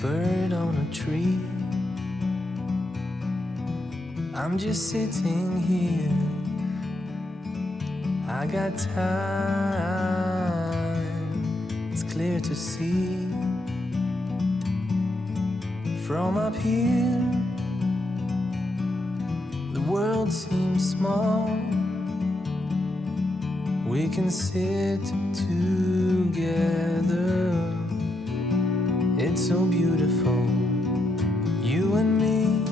bird on a tree. I'm just sitting here, I got time, it's clear to see. From up here, the world seems small. We can sit together, it's so beautiful, you and me.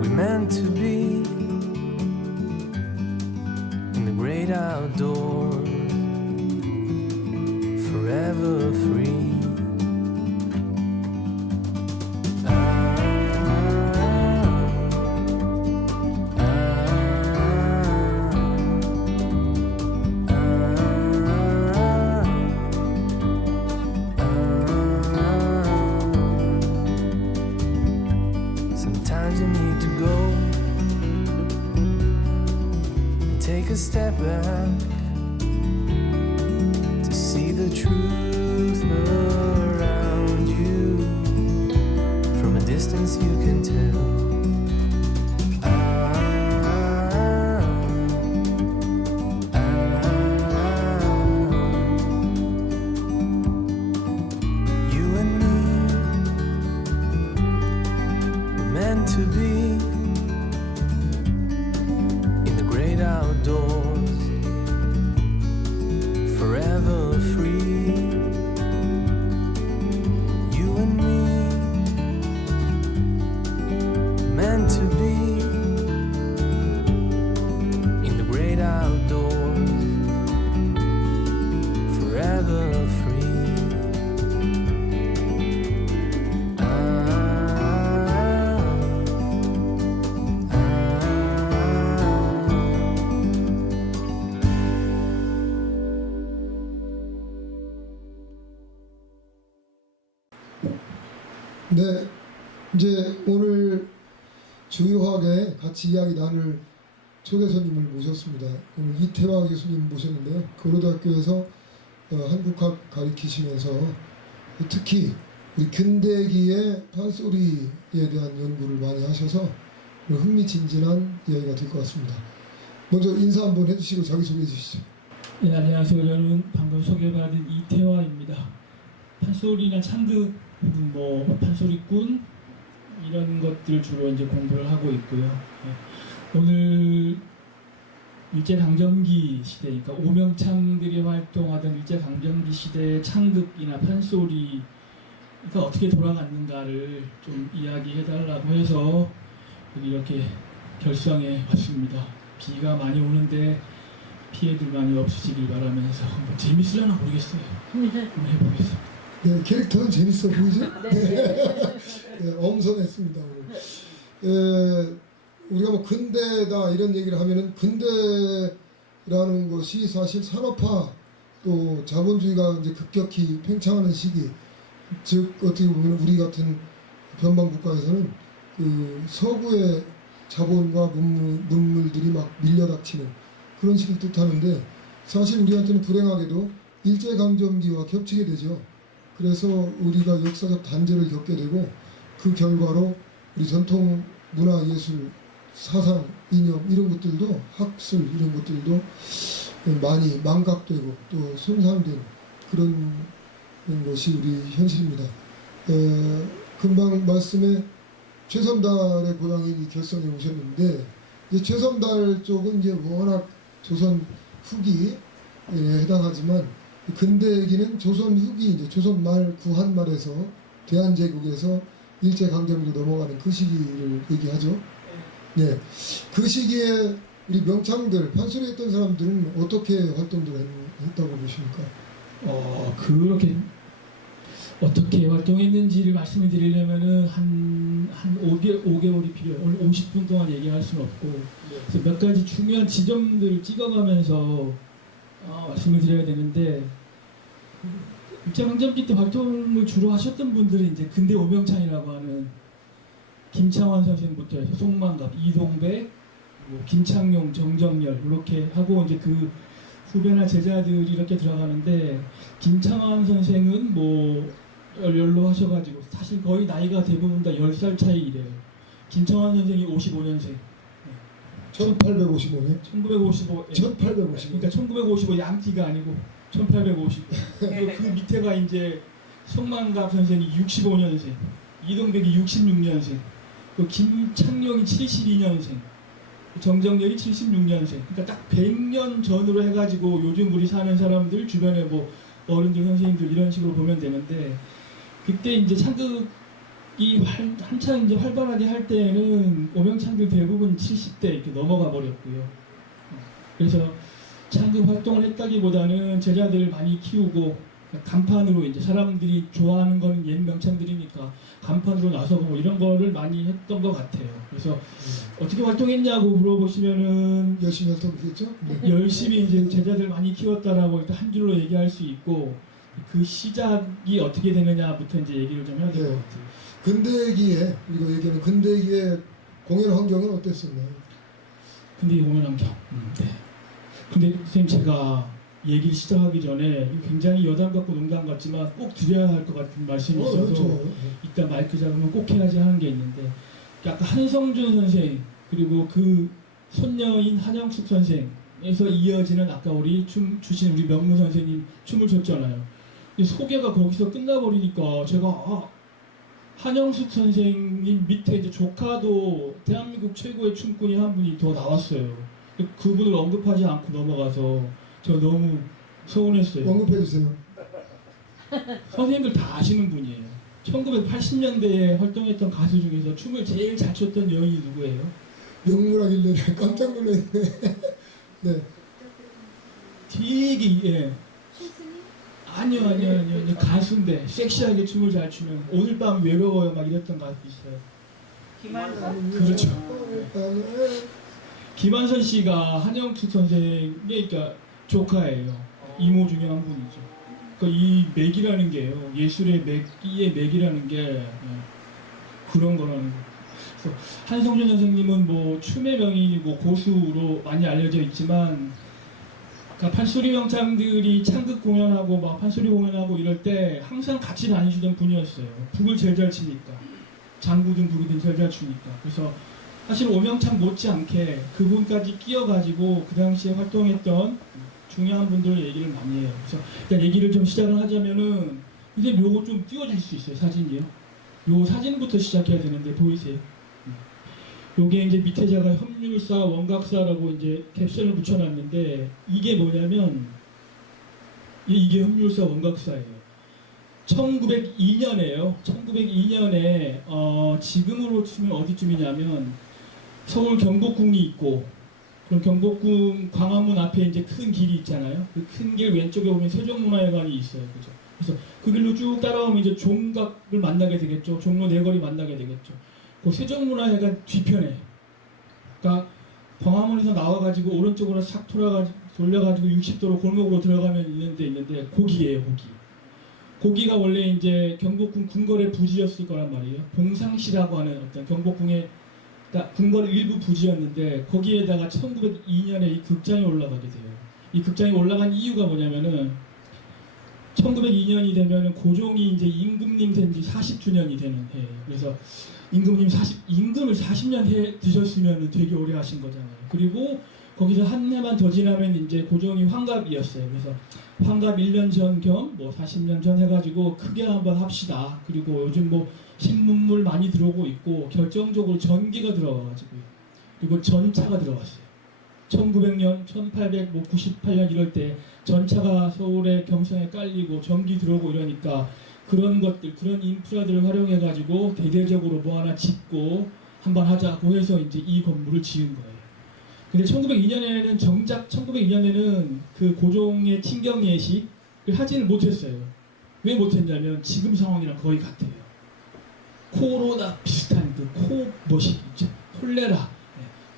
We meant to be in the great outdoors, forever free. Sometimes you need to go and take a step back to see the truth around you. From a distance you can tell. You and me were meant to be in the great outdoors, forever free. You and me meant to be in the great outdoors, forever free. 네, 이제 오늘 주요하게 같이 이야기 나눌 초대 손님을 모셨습니다. 오늘 이태화 교수님 모셨는데요. 고려대학교에서 한국학 가르치시면서 특히 우리 근대기의 판소리에 대한 연구를 많이 하셔서 흥미진진한 이야기가 될 것 같습니다. 먼저 인사 한번 해주시고 자기소개해 주시죠. 네, 안녕하세요. 저는 방금 소개받은 이태화입니다. 판소리나 창극, 판소리꾼 이런 것들 주로 이제 공부를 하고 있고요. 네. 오늘 일제강점기 시대니까 오명창들이 활동하던 일제강점기 시대의 창극이나 판소리가 어떻게 돌아갔는가를 좀 이야기해달라고 해서 이렇게 결성해 왔습니다. 비가 많이 오는데 피해들 많이 없으시길 바라면서 재밌으려나 모르겠어요. 한번 해보겠습니다. 네, 캐릭터는 재밌어 보이죠? 네. 네, 엄선했습니다 오늘. 우리가 뭐 근대다 이런 얘기를 하면은 근대라는 것이 사실 산업화 또 자본주의가 이제 급격히 팽창하는 시기, 즉 어떻게 보면 우리 같은 변방 국가에서는 그 서구의 자본과 문물들이 막 밀려닥치는 그런 시기를 뜻하는데, 사실 우리한테는 불행하게도 일제강점기와 겹치게 되죠. 그래서 우리가 역사적 단절을 겪게 되고 그 결과로 우리 전통 문화, 예술, 사상, 이념 이런 것들도, 학술 이런 것들도 많이 망각되고 또 손상된 그런 것이 우리 현실입니다. 금방 말씀에 최선달의 고향이 결성해 오셨는데, 이제 최선달 쪽은 이제 워낙 조선 후기에 해당하지만 근대기는 조선 후기, 이제 조선 말 구한 말에서 대한제국에서 일제강점기로 넘어가는 그 시기를 얘기하죠. 네, 그 시기에 우리 명창들, 판소리 했던 사람들은 어떻게 활동들을 했다고 보십니까? 그렇게 어떻게 활동했는지를 말씀을 드리려면은 한 5개월이 필요해요. 오늘 50분 동안 얘기할 수는 없고, 그래서 몇 가지 중요한 지점들을 찍어가면서 말씀을 드려야 되는데, 일제강점기 때 활동을 주로 하셨던 분들은 이제 근대 오명창이라고 하는 김창완 선생부터 해서 송만갑, 이동백, 김창룡, 정정열 이렇게 하고 이제 그 후배나 제자들이 이렇게 들어가는데, 김창완 선생은 연로하셔가지고 사실 거의 나이가 대부분 다 10살 차이래요. 김청환 선생이 55년생. 1855년. 1955. 1855. 그러니까 1955 양띠가 아니고 1855. 그리고 그 밑에가 이제 송만갑 선생이 65년생, 이동백이 66년생, 그 김창룡이 72년생, 정정렬이 76년생. 그러니까 딱 100년 전으로 해가지고 요즘 우리 사는 사람들 주변에 뭐 어른들 선생님들 이런 식으로 보면 되는데, 그때 이제 창극이 한창 이제 활발하게 할 때에는 오명창들 대부분 70대 이렇게 넘어가 버렸고요. 그래서 창극 활동을 했다기보다는 제자들을 많이 키우고 간판으로 이제 사람들이 좋아하는 거는 옛 명창들이니까 간판으로 나서고 뭐 이런 거를 많이 했던 것 같아요. 그래서 어떻게 활동했냐고 물어보시면은 열심히 활동했겠죠? 네. 열심히 이제 제자들 많이 키웠다라고 일단 한 줄로 얘기할 수 있고, 그 시작이 어떻게 되느냐부터 이제 얘기를 좀 해야 될 것 네. 같아요. 근대기에 우리가 얘기하는 근대기의 공연 환경은 어땠었나요? 근데 이 공연 환경. 네. 근데 선생님 제가 얘기를 시작하기 전에 굉장히 여담 같고 농담 같지만 꼭 드려야 할 것 같은 말씀이 있어서 그렇죠. 이따 마이크 잡으면 꼭 해야지 하는 게 있는데, 아까 한성준 선생 그리고 그 손녀인 한영숙 선생에서 이어지는 아까 우리 춤 주신 우리 명무 선생님 춤을 췄잖아요. 근데 소개가 거기서 끝나버리니까 제가 한영숙 선생님 밑에 이제 조카도 대한민국 최고의 춤꾼이 한 분이 더 나왔어요. 그분을 언급하지 않고 넘어가서 저 너무 서운했어요. 언급해 주세요. 선생님들 다 아시는 분이에요. 1980년대에 활동했던 가수 중에서 춤을 제일 잘 췄던 여인이 누구예요? 명물하길래 깜짝 놀랐네. 네. 되게 아니요 가수인데 섹시하게 춤을 잘 추면 오늘 밤 외로워요 막 이랬던 가수 있어요. 김한선. 그렇죠. 김한선 씨가 한영숙 선생의 그러니까 조카예요. 이모 중에 한 분이죠. 그러니까 이 맥이라는 게요, 예술의 맥기의 맥이라는 게 그런 거라는 거. 그래서 한성준 선생님은 뭐 춤의 명인이고 고수로 많이 알려져 있지만, 그러니까 판소리 명창들이 창극 공연하고 막 판소리 공연하고 이럴 때 항상 같이 다니시던 분이었어요. 북을 제일 잘 치니까, 장구든 북이든 제일 잘 추니까. 그래서 사실 오명창 못지않게 그분까지 끼어가지고 그 당시에 활동했던 중요한 분들 얘기를 많이 해요. 그래서 일단 얘기를 좀 시작을 하자면은, 이제 요거 좀 띄워줄 수 있어요, 사진이요. 요 사진부터 시작해야 되는데 보이세요? 요게 이제 밑에 제가 협률사, 원각사라고 이제 캡션을 붙여놨는데, 이게 뭐냐면 이게 협률사, 원각사예요. 1902년에요. 1902년에 지금으로 치면 어디쯤이냐면 서울 경복궁이 있고, 그럼 경복궁 광화문 앞에 이제 큰 길이 있잖아요. 그 큰 길 왼쪽에 보면 세종문화회관이 있어요. 그죠? 그래서 그 길로 쭉 따라오면 이제 종각을 만나게 되겠죠. 종로 네거리 만나게 되겠죠. 그 세종문화회관 뒤편에, 그러니까 광화문에서 나와가지고 오른쪽으로 싹 돌려가지고 60도로 골목으로 들어가면 있는 데 있는데, 고기예요, 고기. 고기가 원래 이제 경복궁 궁궐의 부지였을 거란 말이에요. 봉상시라고 하는 어떤 경복궁의 궁궐 일부 부지였는데, 거기에다가 1902년에 이 극장이 올라가게 돼요. 이 극장이 올라간 이유가 뭐냐면은 1902년이 되면은 고종이 이제 임금님 된 지 40주년이 되는 해예요. 그래서 임금을 40년 해 드셨으면 되게 오래 하신 거잖아요. 그리고 거기서 한 해만 더 지나면 이제 고종이 환갑이었어요. 그래서 환갑 1년 전 겸 뭐 40년 전 해가지고 크게 한번 합시다. 그리고 요즘 뭐 신문물 많이 들어오고 있고, 결정적으로 전기가 들어가가지고요. 그리고 전차가 들어왔어요. 1900년, 1898년 이럴 때 전차가 서울의 경성에 깔리고 전기 들어오고 이러니까, 그런 것들, 그런 인프라들을 활용해가지고 대대적으로 뭐 하나 짓고 한번 하자고 해서 이제 이 건물을 지은 거예요. 근데 1902년에는 정작 1902년에는 그 고종의 친경 예식을 하지는 못했어요. 왜 못했냐면 지금 상황이랑 거의 같아요. 코로나 비슷한 그 뭐시 있죠?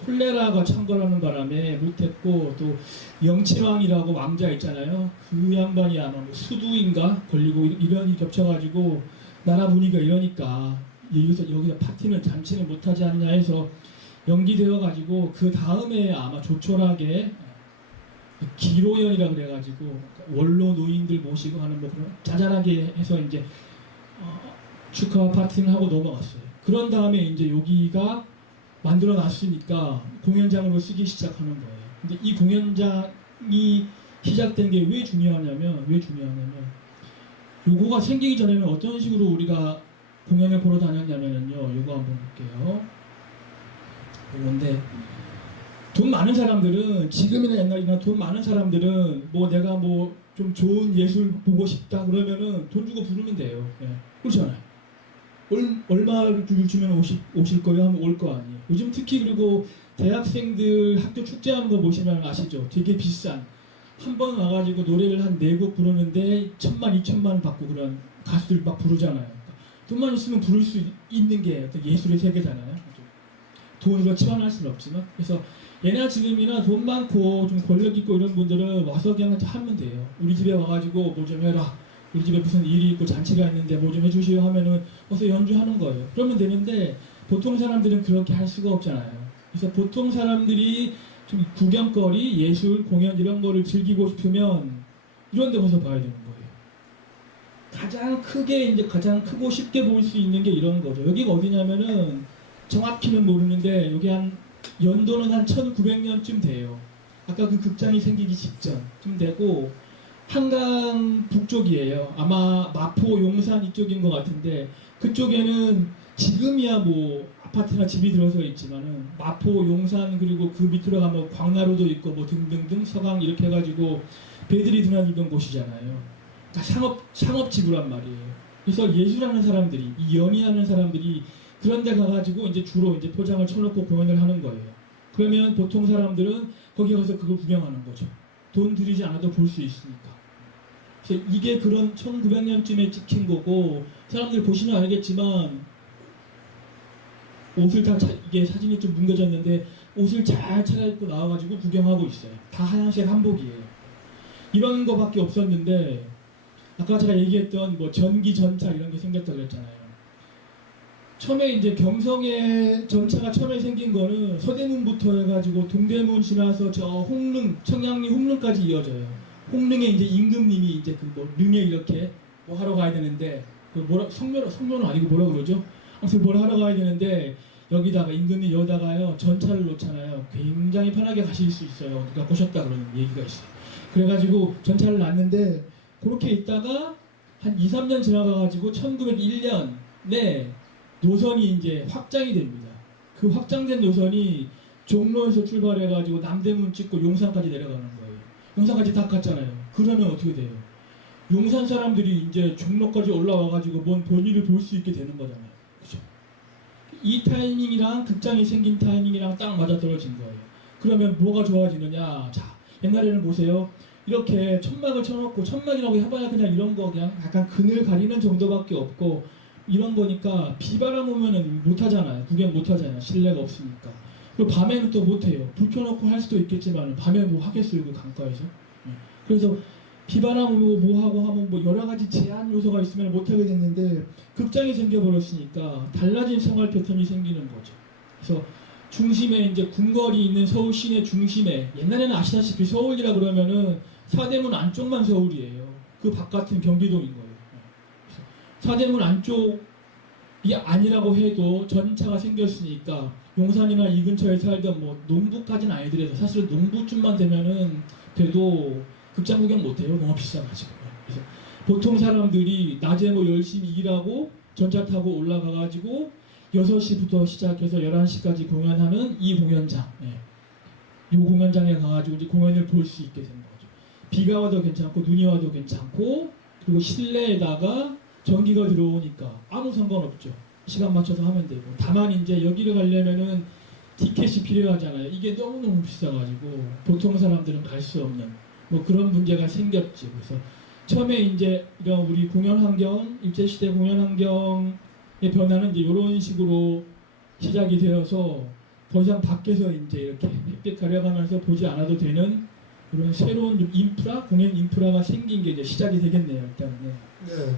콜레라가 창궐하는 바람에 못했고, 또 영친왕이라고 왕자 있잖아요. 그 양반이 아마 뭐 수두인가 걸리고 이런 일이 겹쳐가지고 나라 분위기가 이러니까 여기서 파티는 잔치는 못하지 않냐 해서 연기되어가지고, 그 다음에 아마 조촐하게 기로연이라 그래가지고 원로 노인들 모시고 하는 뭐 그런 짜잘하게 해서 이제 축하 파티를 하고 넘어갔어요. 그런 다음에 이제 여기가 만들어 놨으니까 공연장으로 쓰기 시작하는 거예요. 근데 이 공연장이 시작된 게 왜 중요하냐면 요거가 생기기 전에는 어떤 식으로 우리가 공연을 보러 다녔냐면요. 요거 한번 볼게요. 요건데 돈 많은 사람들은 지금이나 옛날이나 돈 많은 사람들은 뭐 내가 뭐 좀 좋은 예술 보고 싶다 그러면은 돈 주고 부르면 돼요. 예. 그렇잖아요. 얼마를 주면 오실 거예요 하면 올 거 아니에요. 요즘 특히 그리고 대학생들 학교 축제하는 거 보시면 아시죠? 되게 비싼 한 번 와가지고 노래를 한 4곡 부르는데 1,000만, 2,000만 받고 그런 가수들 막 부르잖아요. 그러니까 돈만 있으면 부를 수 있는 게 어떤 예술의 세계잖아요. 돈으로 치환할 수는 없지만 그래서 얘나 지금이나 돈 많고 좀 권력 있고 이런 분들은 와서 그냥 하면 돼요. 우리 집에 와가지고 뭐 좀 해라. 우리 집에 무슨 일이 있고 잔치가 있는데 뭐 좀 해주시오 하면은 와서 연주하는 거예요. 그러면 되는데 보통 사람들은 그렇게 할 수가 없잖아요. 그래서 보통 사람들이 좀 구경거리, 예술, 공연 이런 거를 즐기고 싶으면 이런 데 가서 봐야 되는 거예요. 가장 크게 이제 가장 크고 쉽게 볼 수 있는 게 이런 거죠. 여기가 어디냐면은 정확히는 모르는데 여기 한 연도는 한 1900년쯤 돼요. 아까 그 극장이 생기기 직전쯤 되고 한강 북쪽이에요. 아마 마포, 용산 이쪽인 것 같은데 그쪽에는 지금이야 뭐 아파트나 집이 들어서 있지만은 마포, 용산 그리고 그 밑으로 가면 광나루도 있고 뭐 등등등 서강 이렇게 해가지고 배들이 드나들던 곳이잖아요. 다 상업지구란 말이에요. 그래서 예술하는 사람들이 이 연희하는 사람들이 그런 데 가가지고 이제 주로 이제 포장을 쳐놓고 공연을 하는 거예요. 그러면 보통 사람들은 거기 가서 그걸 구경하는 거죠. 돈 들이지 않아도 볼 수 있으니까. 그래서 이게 그런 1900년쯤에 찍힌 거고 사람들 보시면 알겠지만 옷을 다 이게 사진이 좀 뭉개졌는데 옷을 잘 차려입고 나와가지고 구경하고 있어요. 다 하얀색 한복이에요. 이런 거밖에 없었는데 아까 제가 얘기했던 뭐 전기 전차 이런 게 생겼다고 그랬잖아요. 처음에 이제 경성에 전차가 처음에 생긴 거는 서대문부터 해가지고 동대문 지나서 저 홍릉, 청량리 홍릉까지 이어져요. 홍릉에 이제 임금님이 이제 그 뭐 릉에 이렇게 뭐 하러 가야 되는데 그 뭐라 성묘는 아니고 뭐라 그러죠? 아무튼 뭘 하러 가야 되는데 여기다가 임금님 여기다가요 전차를 놓잖아요. 굉장히 편하게 가실 수 있어요. 누가 꼬셨다 그러는 얘기가 있어요. 그래가지고 전차를 놨는데 그렇게 있다가 한 2, 3년 지나가가지고 1901년에 노선이 이제 확장이 됩니다. 그 확장된 노선이 종로에서 출발해가지고 남대문 찍고 용산까지 내려가는 거예요. 용산까지 다 갔잖아요. 그러면 어떻게 돼요? 용산 사람들이 이제 종로까지 올라와가지고 뭔 볼일을 볼 수 있게 되는 거잖아요. 그죠? 이 타이밍이랑 극장이 생긴 타이밍이랑 딱 맞아떨어진 거예요. 그러면 뭐가 좋아지느냐? 자, 옛날에는 보세요. 이렇게 천막을 쳐놓고 천막이라고 해봐야 그냥 이런 거 그냥 약간 그늘 가리는 정도밖에 없고 이런 거니까 비바람 오면은 못 하잖아요. 구경 못 하잖아요. 실내가 없으니까. 그리고 밤에는 또 못 해요. 불 켜놓고 할 수도 있겠지만 밤에 뭐 하겠어요, 그 강가에서. 그래서 비바람 오고 뭐 하고 하면 뭐 여러 가지 제한 요소가 있으면 못 하게 됐는데 극장이 생겨버렸으니까 달라진 생활 패턴이 생기는 거죠. 그래서 중심에 이제 궁궐이 있는 서울 시내 중심에 옛날에는 아시다시피 서울이라 그러면은 사대문 안쪽만 서울이에요. 그 바깥은 경기도인 거예요. 사대문 안쪽이 아니라고 해도 전차가 생겼으니까 용산이나 이 근처에 살던 뭐 농부까지는 아니더라도 사실 농부쯤만 되면은 돼도 극장 구경 못해요. 너무 비싸가지고. 그래서 보통 사람들이 낮에 뭐 열심히 일하고 전차 타고 올라가가지고 6시부터 시작해서 11시까지 공연하는 이 공연장. 이 공연장에 가가지고 이제 공연을 볼 수 있게 된 거죠. 비가 와도 괜찮고 눈이 와도 괜찮고 그리고 실내에다가 전기가 들어오니까 아무 상관없죠. 시간 맞춰서 하면 되고. 다만 이제 여기를 가려면은 티켓이 필요하잖아요. 이게 너무너무 비싸가지고 보통 사람들은 갈 수 없는 뭐 그런 문제가 생겼지. 그래서 처음에 이제 이런 우리 공연 환경, 일제시대 공연 환경의 변화는 이제 이런 식으로 시작이 되어서 더 이상 밖에서 이제 이렇게 햇빛 가려가면서 보지 않아도 되는 그런 새로운 좀 인프라, 공연 인프라가 생긴 게 이제 시작이 되겠네요. 일단은. 네.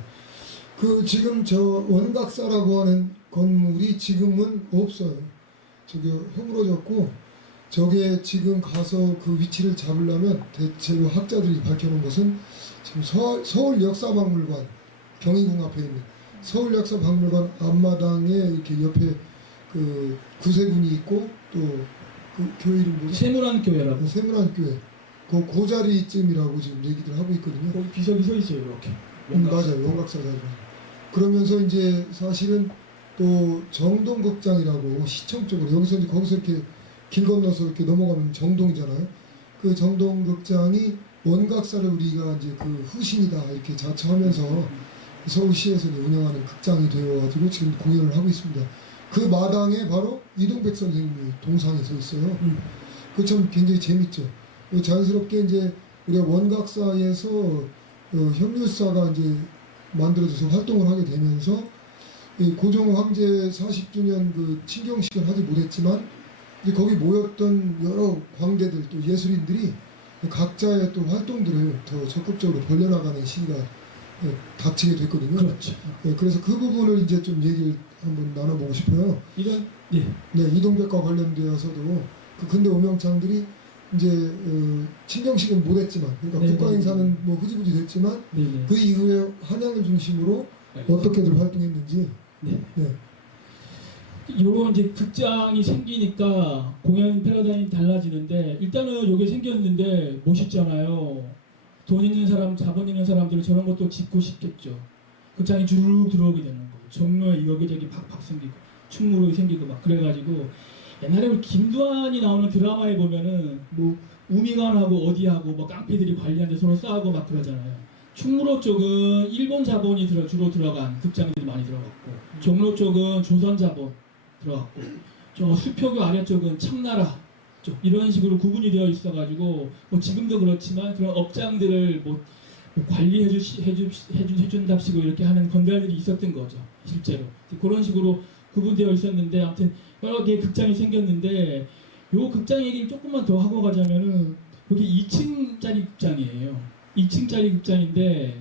그 지금 저 원각사라고 하는 건물이 지금은 없어요. 저기 허물어졌고 저게 지금 가서 그 위치를 잡으려면 대체로 학자들이 밝혀놓은 것은 지금 서울 역사박물관 경희궁 앞에 있는 서울역사박물관 앞마당에 이렇게 옆에 그 구세군이 있고 또 그 교회 이름 뭐죠? 세문안 교회라고. 세문안 교회 그 자리쯤이라고 지금 얘기들 하고 있거든요. 거기 비석이 서 있어요, 이렇게. 맞아요. 원각사자리. 그러면서 이제 사실은 또 정동극장이라고 시청 쪽으로 여기서 이제 거기서 이렇게 길 건너서 이렇게 넘어가면 정동이잖아요. 그 정동극장이 원각사를 우리가 이제 그 후신이다 이렇게 자처하면서 서울시에서 이제 운영하는 극장이 되어가지고 지금 공연을 하고 있습니다. 그 마당에 바로 이동백 선생님이 동상에 서 있어요. 그 참 굉장히 재밌죠. 자연스럽게 이제 우리가 원각사에서 협률사가 이제 만들어져서 활동을 하게 되면서 고종 황제 40주년 그 친경식을 하지 못했지만 이제 거기 모였던 여러 광대들 또 예술인들이 각자의 또 활동들을 더 적극적으로 벌려나가는 시기가 닥치게 됐거든요. 그렇죠. 그래서 그 부분을 이제 좀 얘기를 한번 나눠보고 싶어요. 이런 네, 이동백과 관련되어서도 그 근대 오명창들이 이제 친경식은 못했지만, 그러니까 네, 국가 네, 행사는 뭐 흐지부지 됐지만 네네. 그 이후에 한양을 중심으로 어떻게들 활동했는지. 네. 네. 요런 이제 극장이 생기니까 공연 패러다임이 달라지는데 일단은 요게 생겼는데 멋있잖아요. 돈 있는 사람, 자본 있는 사람들은 저런 것도 짓고 싶겠죠. 극장이 주르륵 들어오게 되는 거고 종로에 여기저기 팍팍 생기고 충무로 생기고 막 그래가지고 옛날에 우리 김두한이 나오는 드라마에 보면은 뭐 우미관하고 어디하고 뭐 깡패들이 관리하는데 서로 싸우고 막 그러잖아요. 충무로 쪽은 일본 자본이 주로 들어간 극장들이 많이 들어갔고 종로 쪽은 조선 자본 들어갔고 저 수표교 아래쪽은 청나라 쪽 이런 식으로 구분이 되어 있어가지고 뭐 지금도 그렇지만 그런 업장들을 뭐 관리해준답시고 이렇게 하는 건달들이 있었던 거죠 실제로 그런 식으로 구분되어 있었는데 아무튼 여러 개의 극장이 생겼는데 요 극장 얘기를 조금만 더 하고 가자면은 여기 2층짜리 극장이에요. 2층짜리 극장인데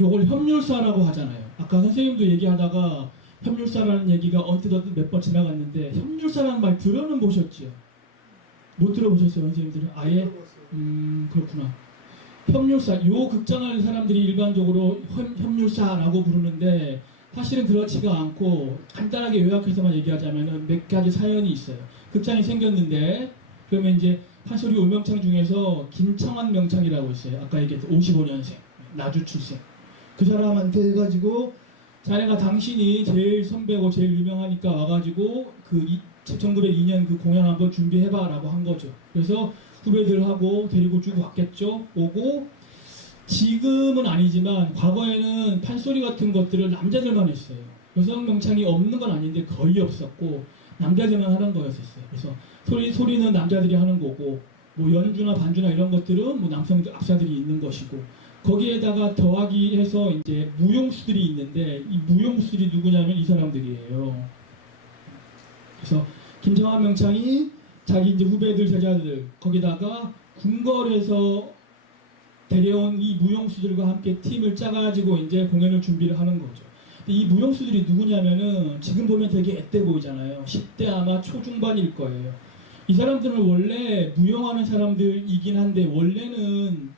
요걸 협률사라고 하잖아요. 아까 선생님도 얘기하다가 협률사라는 얘기가 언뜻 몇 번 지나갔는데 협률사라는 말 들어는 보셨죠? 못 들어보셨어요 선생님들은? 아예? 그렇구나. 협률사, 요 극장을 사람들이 일반적으로 협률사라고 부르는데 사실은 그렇지가 않고 간단하게 요약해서만 얘기하자면은 몇 가지 사연이 있어요. 극장이 생겼는데 그러면 이제 판소리 오명창 중에서 김창환 명창이라고 있어요. 아까 얘기했던 55년생 나주 출생. 그 사람한테 해가지고 자네가 당신이 제일 선배고 제일 유명하니까 와가지고 그 1902년 그 공연 한번 준비해봐라고 한 거죠. 그래서 후배들하고 데리고 쭉 왔겠죠. 오고 지금은 아니지만 과거에는 판소리 같은 것들을 남자들만 했어요. 여성 명창이 없는 건 아닌데 거의 없었고 남자들만 하는 거였었어요. 그래서 소리는 남자들이 하는 거고 뭐 연주나 반주나 이런 것들은 뭐 남성들 악사들이 있는 것이고 거기에다가 더하기 해서 이제 무용수들이 있는데 이 무용수들이 누구냐면 이 사람들이에요. 그래서 김창환 명창이 자기 이제 후배들 제자들 거기다가 궁궐에서 데려온 이 무용수들과 함께 팀을 짜가지고 이제 공연을 준비를 하는 거죠. 이 무용수들이 누구냐면은 지금 보면 되게 앳돼 보이잖아요. 10대 아마 초중반일 거예요. 이 사람들은 원래 무용하는 사람들이긴 한데 원래는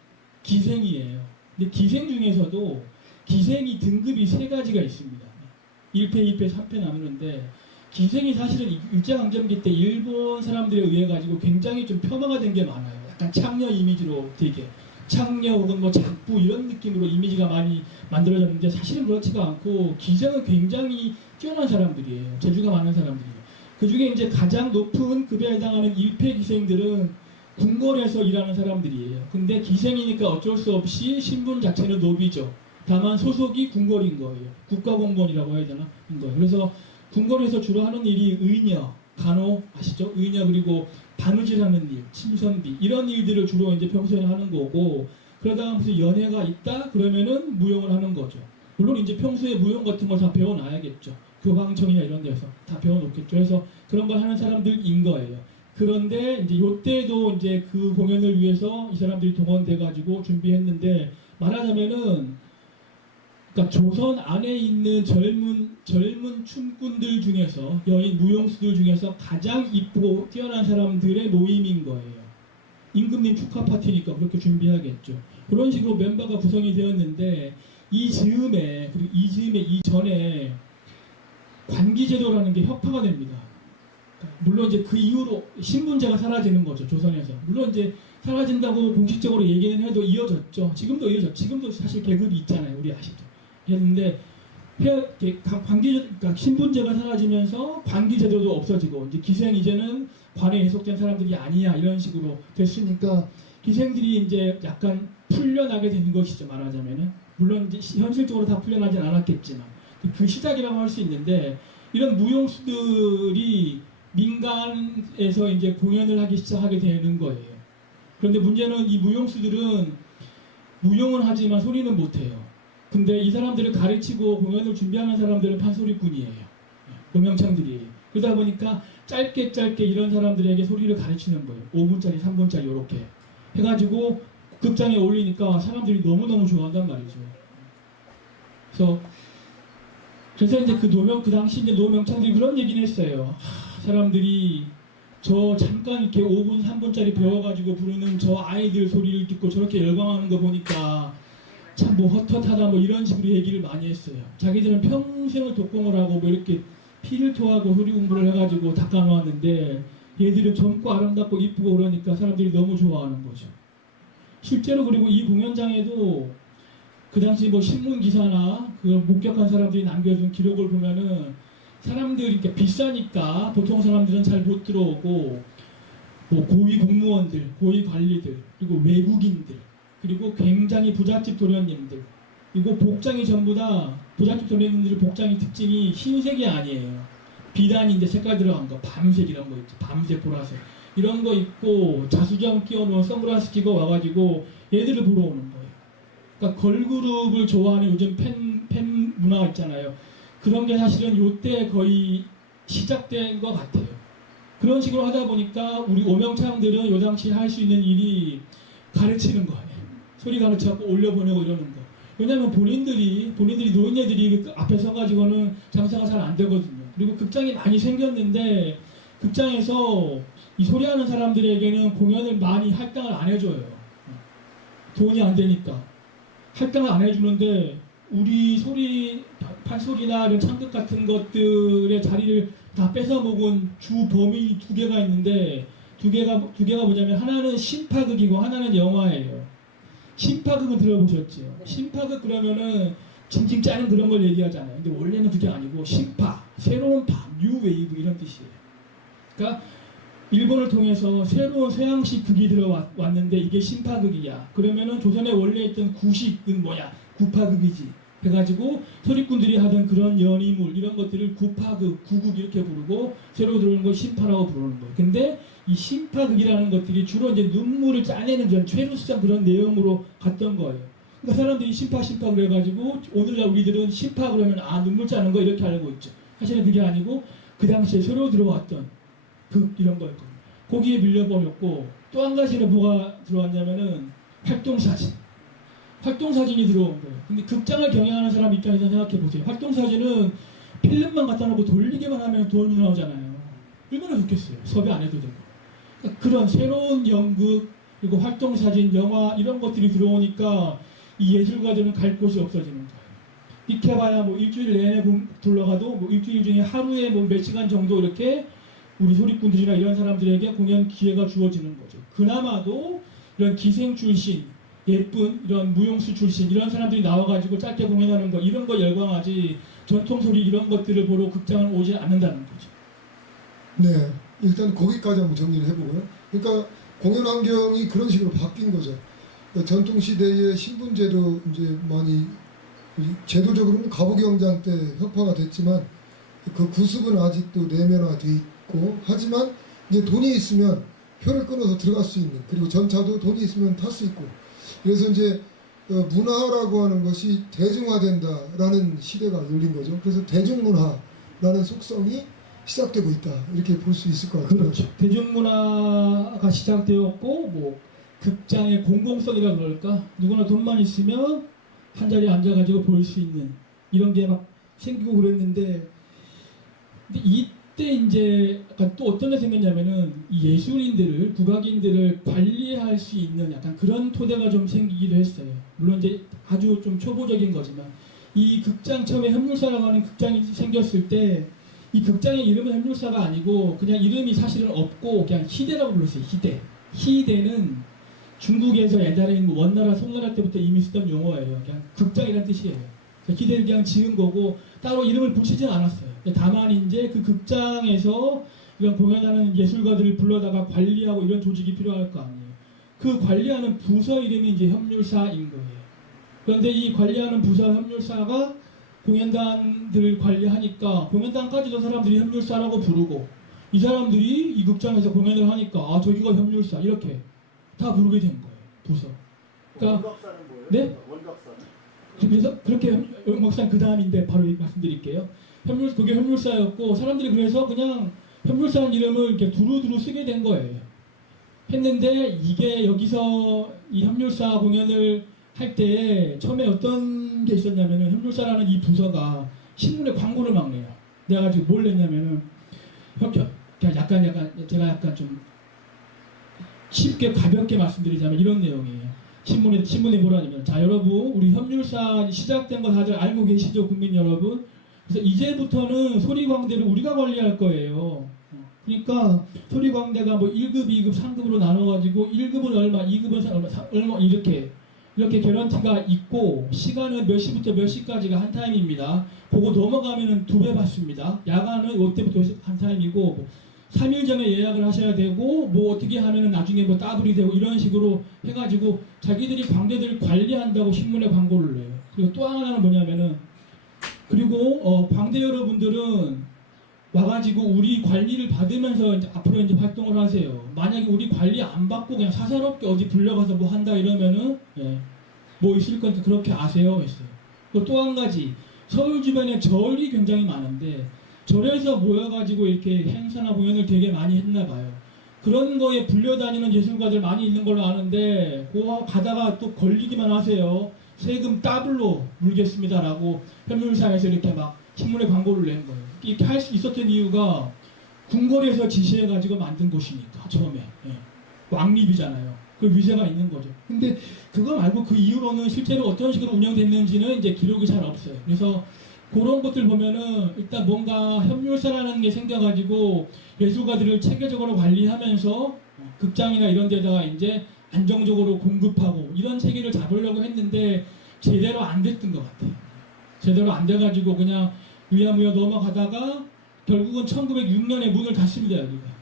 기생이에요. 근데 기생 중에서도 기생이 등급이 3가지가 있습니다. 1패, 2패, 3패 나누는데 기생이 사실은 일제강점기 때 일본 사람들에 의해 가지고 굉장히 좀 폄하가 된 게 많아요. 약간 창녀 이미지로 되게 창녀 혹은 뭐 작부 이런 느낌으로 이미지가 많이 만들어졌는데 사실은 그렇지가 않고 기생은 굉장히 뛰어난 사람들이에요. 재주가 많은 사람들이에요. 그 중에 이제 가장 높은 급여에 해당하는 1패 기생들은 궁궐에서 일하는 사람들이에요. 근데 기생이니까 어쩔 수 없이 신분 자체는 노비죠. 다만 소속이 궁궐인 거예요. 국가공무원이라고 해야 되나? 인 거예요. 그래서 궁궐에서 주로 하는 일이 의녀, 간호 아시죠? 의녀 그리고 바느질하는 일, 침선비 이런 일들을 주로 이제 평소에 하는 거고 그러다가 무슨 연애가 있다 그러면은 무용을 하는 거죠. 물론 이제 평소에 무용 같은 걸 다 배워놔야겠죠. 교방청이나 이런 데서 다 배워놓겠죠. 그래서 그런 걸 하는 사람들인 거예요. 그런데 이제 요때도 이제 그 공연을 위해서 이 사람들이 동원돼가지고 준비했는데 말하자면은 그러니까 조선 안에 있는 젊은 춤꾼들 중에서 여인 무용수들 중에서 가장 이쁘고 뛰어난 사람들의 모임인 거예요. 임금님 축하 파티니까 그렇게 준비하겠죠. 그런 식으로 멤버가 구성이 되었는데 이 즈음에 그리고 이 즈음에 이전에 관기제도라는 게 혁파가 됩니다. 물론 이제 그 이후로 신분제가 사라지는 거죠, 조선에서. 물론 이제 사라진다고 공식적으로 얘기는 해도 이어졌죠. 지금도 이어졌죠. 지금도 사실 계급이 있잖아요, 우리 아시죠? 했는데 그러니까 신분제가 사라지면서 관기제도도 없어지고 이제 기생 이제는 관에 해속된 사람들이 아니야 이런 식으로 됐으니까 기생들이 이제 약간 풀려나게 된 것이죠, 말하자면은. 물론 이제 현실적으로 다 풀려나진 않았겠지만 그 시작이라고 할 수 있는데 이런 무용수들이 민간에서 이제 공연을 하기 시작하게 되는 거예요. 그런데 문제는 이 무용수들은 무용은 하지만 소리는 못해요. 근데 이 사람들을 가르치고 공연을 준비하는 사람들은 판소리꾼이에요. 음영창들이에요. 그러다 보니까 짧게 이런 사람들에게 소리를 가르치는 거예요. 5분짜리, 3분짜리 이렇게 해가지고 극장에 올리니까 사람들이 너무너무 좋아한단 말이죠. 그래서 이제 그 당시 이제 노명창들이 그런 얘기는 했어요. 사람들이 저 잠깐 이렇게 5분, 3분짜리 배워가지고 부르는 저 아이들 소리를 듣고 저렇게 열광하는 거 보니까 참 뭐 헛헛하다 뭐 이런 식으로 얘기를 많이 했어요. 자기들은 평생을 독공을 하고 뭐 이렇게 피를 토하고 소리 공부를 해가지고 닦아놓았는데 얘들은 젊고 아름답고 이쁘고 그러니까 사람들이 너무 좋아하는 거죠. 실제로 그리고 이 공연장에도 그 당시 뭐 신문 기사나 그걸 목격한 사람들이 남겨둔 기록을 보면은 사람들이 이렇게 비싸니까 보통 사람들은 잘 못 들어오고 뭐 고위 공무원들, 고위 관리들, 그리고 외국인들, 그리고 굉장히 부잣집 도련님들, 그리고 복장이 전부 다 부잣집 도련님들의 복장의 특징이 흰색이 아니에요. 비단이 이제 색깔 들어간 거, 밤색 이런 거 있죠. 밤색, 보라색 이런 거 입고 자수정 끼워놓은 선글라스 끼고 와가지고 얘들을 보러 오는 거예요. 그러니까 걸그룹을 좋아하는 요즘 팬 문화 있잖아요. 그런 게 사실은 요때 거의 시작된 것 같아요. 그런 식으로 하다 보니까 우리 오명창들은 요 당시 할 수 있는 일이 가르치는 거예요. 소리 가르쳐갖고 올려보내고 이러는 거. 왜냐하면 본인들이 노인네들이 그 앞에 서가지고는 장사가 잘 안 되거든요. 그리고 극장이 많이 생겼는데 극장에서 이 소리하는 사람들에게는 공연을 많이 할당을 안 해줘요. 돈이 안 되니까 할당을 안 해주는데 우리 소리 판소리나 이런 창극 같은 것들의 자리를 다 뺏어 먹은 주 범위 두 개가 있는데 두 개가 뭐냐면 하나는 신파극이고 하나는 영화예요. 신파극은 들어보셨죠? 신파극 그러면은 징징 짜는 그런 걸 얘기하잖아요. 근데 원래는 그게 아니고 신파, 새로운 파, 뉴 웨이브 이런 뜻이에요. 그러니까 일본을 통해서 새로운 서양식 극이 들어왔는데 이게 신파극이야. 그러면은 조선에 원래 있던 구식은 뭐야? 구파극이지. 해가지고 소리꾼들이 하던 그런 연희물 이런 것들을 구파극, 구극 이렇게 부르고 새로 들어오는 걸 신파라고 부르는 거예요. 근데 이 신파극이라는 것들이 주로 이제 눈물을 짜내는 전 최루수상 그런 내용으로 갔던 거예요. 그러니까 사람들이 신파 그래가지고 오늘날 우리들은 신파 그러면 아 눈물 짜는 거 이렇게 알고 있죠. 사실은 그게 아니고 그 당시에 새로 들어왔던 극 이런 거였거든요. 거기에 밀려버렸고 또 한 가지는 뭐가 들어왔냐면은 활동사진이 들어온 거예요. 근데 극장을 경영하는 사람 입장에서 생각해 보세요. 활동사진은 필름만 갖다 놓고 돌리기만 하면 돈이 나오잖아요. 얼마나 좋겠어요. 섭외 안 해도 되고. 그러니까 그런 새로운 연극 그리고 활동사진, 영화 이런 것들이 들어오니까 이 예술가들은 갈 곳이 없어지는 거예요. 이렇게 봐야 뭐 일주일 내내 둘러가도 뭐 일주일 중에 하루에 뭐 몇 시간 정도 이렇게 우리 소리꾼들이나 이런 사람들에게 공연 기회가 주어지는 거죠. 그나마도 이런 기생 출신 예쁜 이런 무용수 출신 이런 사람들이 나와가지고 짧게 공연하는 거 이런 거 열광하지 전통 소리 이런 것들을 보러 극장을 오지 않는다는 거죠. 네, 일단 거기까지 한번 정리를 해보고요. 그러니까 공연 환경이 그런 식으로 바뀐 거죠. 전통 시대의 신분제도 이제 많이 제도적으로는 가부경장 때 혁파가 됐지만 그 구습은 아직도 내면화돼 있고 하지만 이제 돈이 있으면 표를 끊어서 들어갈 수 있는 그리고 전차도 돈이 있으면 탈 수 있고 그래서 이제 문화라고 하는 것이 대중화된다라는 시대가 열린 거죠. 그래서 대중문화라는 속성이 시작되고 있다 이렇게 볼 수 있을 것 같아요. 그렇죠. 대중문화가 시작되었고 뭐 극장의 공공성이라 그럴까 누구나 돈만 있으면 한 자리에 앉아가지고 볼 수 있는 이런 게 막 생기고 그랬는데 근데 그때 이제 약간 또 어떤 게 생겼냐면은 이 예술인들을 국악인들을 관리할 수 있는 약간 그런 토대가 좀 생기기도 했어요. 물론 이제 아주 좀 초보적인 거지만 이 극장 처음에 현물사라고 하는 극장이 생겼을 때 이 극장의 이름은 현물사가 아니고 그냥 이름이 사실은 없고 그냥 희대라고 불렀어요. 희대. 희대는 중국에서 옛날에 뭐 원나라 송나라 때부터 이미 쓰던 용어예요. 그냥 극장이라는 뜻이에요. 희대를 그냥 지은 거고 따로 이름을 붙이진 않았어요. 다만 이제 그 극장에서 이런 공연하는 예술가들을 불러다가 관리하고 이런 조직이 필요할 거 아니에요. 그 관리하는 부서 이름이 이제 협률사인 거예요. 그런데 이 관리하는 부서 협률사가 공연단들을 관리하니까 공연단까지도 사람들이 협률사라고 부르고 이 사람들이 이 극장에서 공연을 하니까 아 저기가 협률사 이렇게 다 부르게 된 거예요. 부서. 그러니까 원각사는 뭐예요? 네? 원각사는? 그래서 그렇게 영막상 그 다음인데 바로 말씀드릴게요. 그게 협률사였고 사람들이 그래서 그냥 협률사라는 이름을 이렇게 두루두루 쓰게 된 거예요. 했는데 이게 여기서 이 협률사 공연을 할 때 처음에 어떤 게 있었냐면은 협률사라는 이 부서가 신문에 광고를 막 내요. 내가 지금 뭘 냈냐면은 약간 제가 약간 좀 쉽게 가볍게 말씀드리자면 이런 내용이에요. 신문에 뭐라냐면 자 여러분 우리 협률사 시작된 거 다들 알고 계시죠 국민 여러분? 그래서 이제부터는 소리광대를 우리가 관리할 거예요. 그러니까 소리광대가 뭐 1급, 2급, 3급으로 나눠가지고 1급은 얼마, 2급은 얼마 이렇게 개런티가 있고 시간은 몇 시부터 몇 시까지가 한 타임입니다. 그거 넘어가면은 2배 받습니다. 야간은 이때부터 한 타임이고 3일 전에 예약을 하셔야 되고 뭐 어떻게 하면은 나중에 뭐 따블이 되고 이런 식으로 해가지고 자기들이 광대들을 관리한다고 신문에 광고를 내요. 그리고 또 하나는 뭐냐면은 그리고 광대 여러분들은 와가지고 우리 관리를 받으면서 이제 앞으로 이제 활동을 하세요. 만약에 우리 관리 안 받고 그냥 사사롭게 어디 불려가서 뭐 한다 이러면은 뭐 있을 건데 그렇게 아세요 했어요. 또 한 가지 서울 주변에 절이 굉장히 많은데 절에서 모여가지고 이렇게 행사나 공연을 되게 많이 했나 봐요. 그런 거에 불려다니는 예술가들 많이 있는 걸로 아는데 그거 가다가 또 걸리기만 하세요. 세금 더블로 물겠습니다라고 현물사에서 이렇게 막 신문에 광고를 낸 거예요. 이렇게 할 수 있었던 이유가 궁궐에서 지시해가지고 만든 곳이니까 처음에 왕립이잖아요. 그 위세가 있는 거죠. 근데 그거 말고 그 이후로는 실제로 어떤 식으로 운영됐는지는 이제 기록이 잘 없어요. 그래서 그런 것들 보면은 일단 뭔가 협률사라는 게 생겨가지고 예술가들을 체계적으로 관리하면서 극장이나 이런 데다가 이제 안정적으로 공급하고 이런 체계를 잡으려고 했는데 제대로 안 됐던 것 같아요. 제대로 안 돼가지고 그냥 위야무야 넘어가다가 결국은 1906년에 문을 닫습니다. 여기가.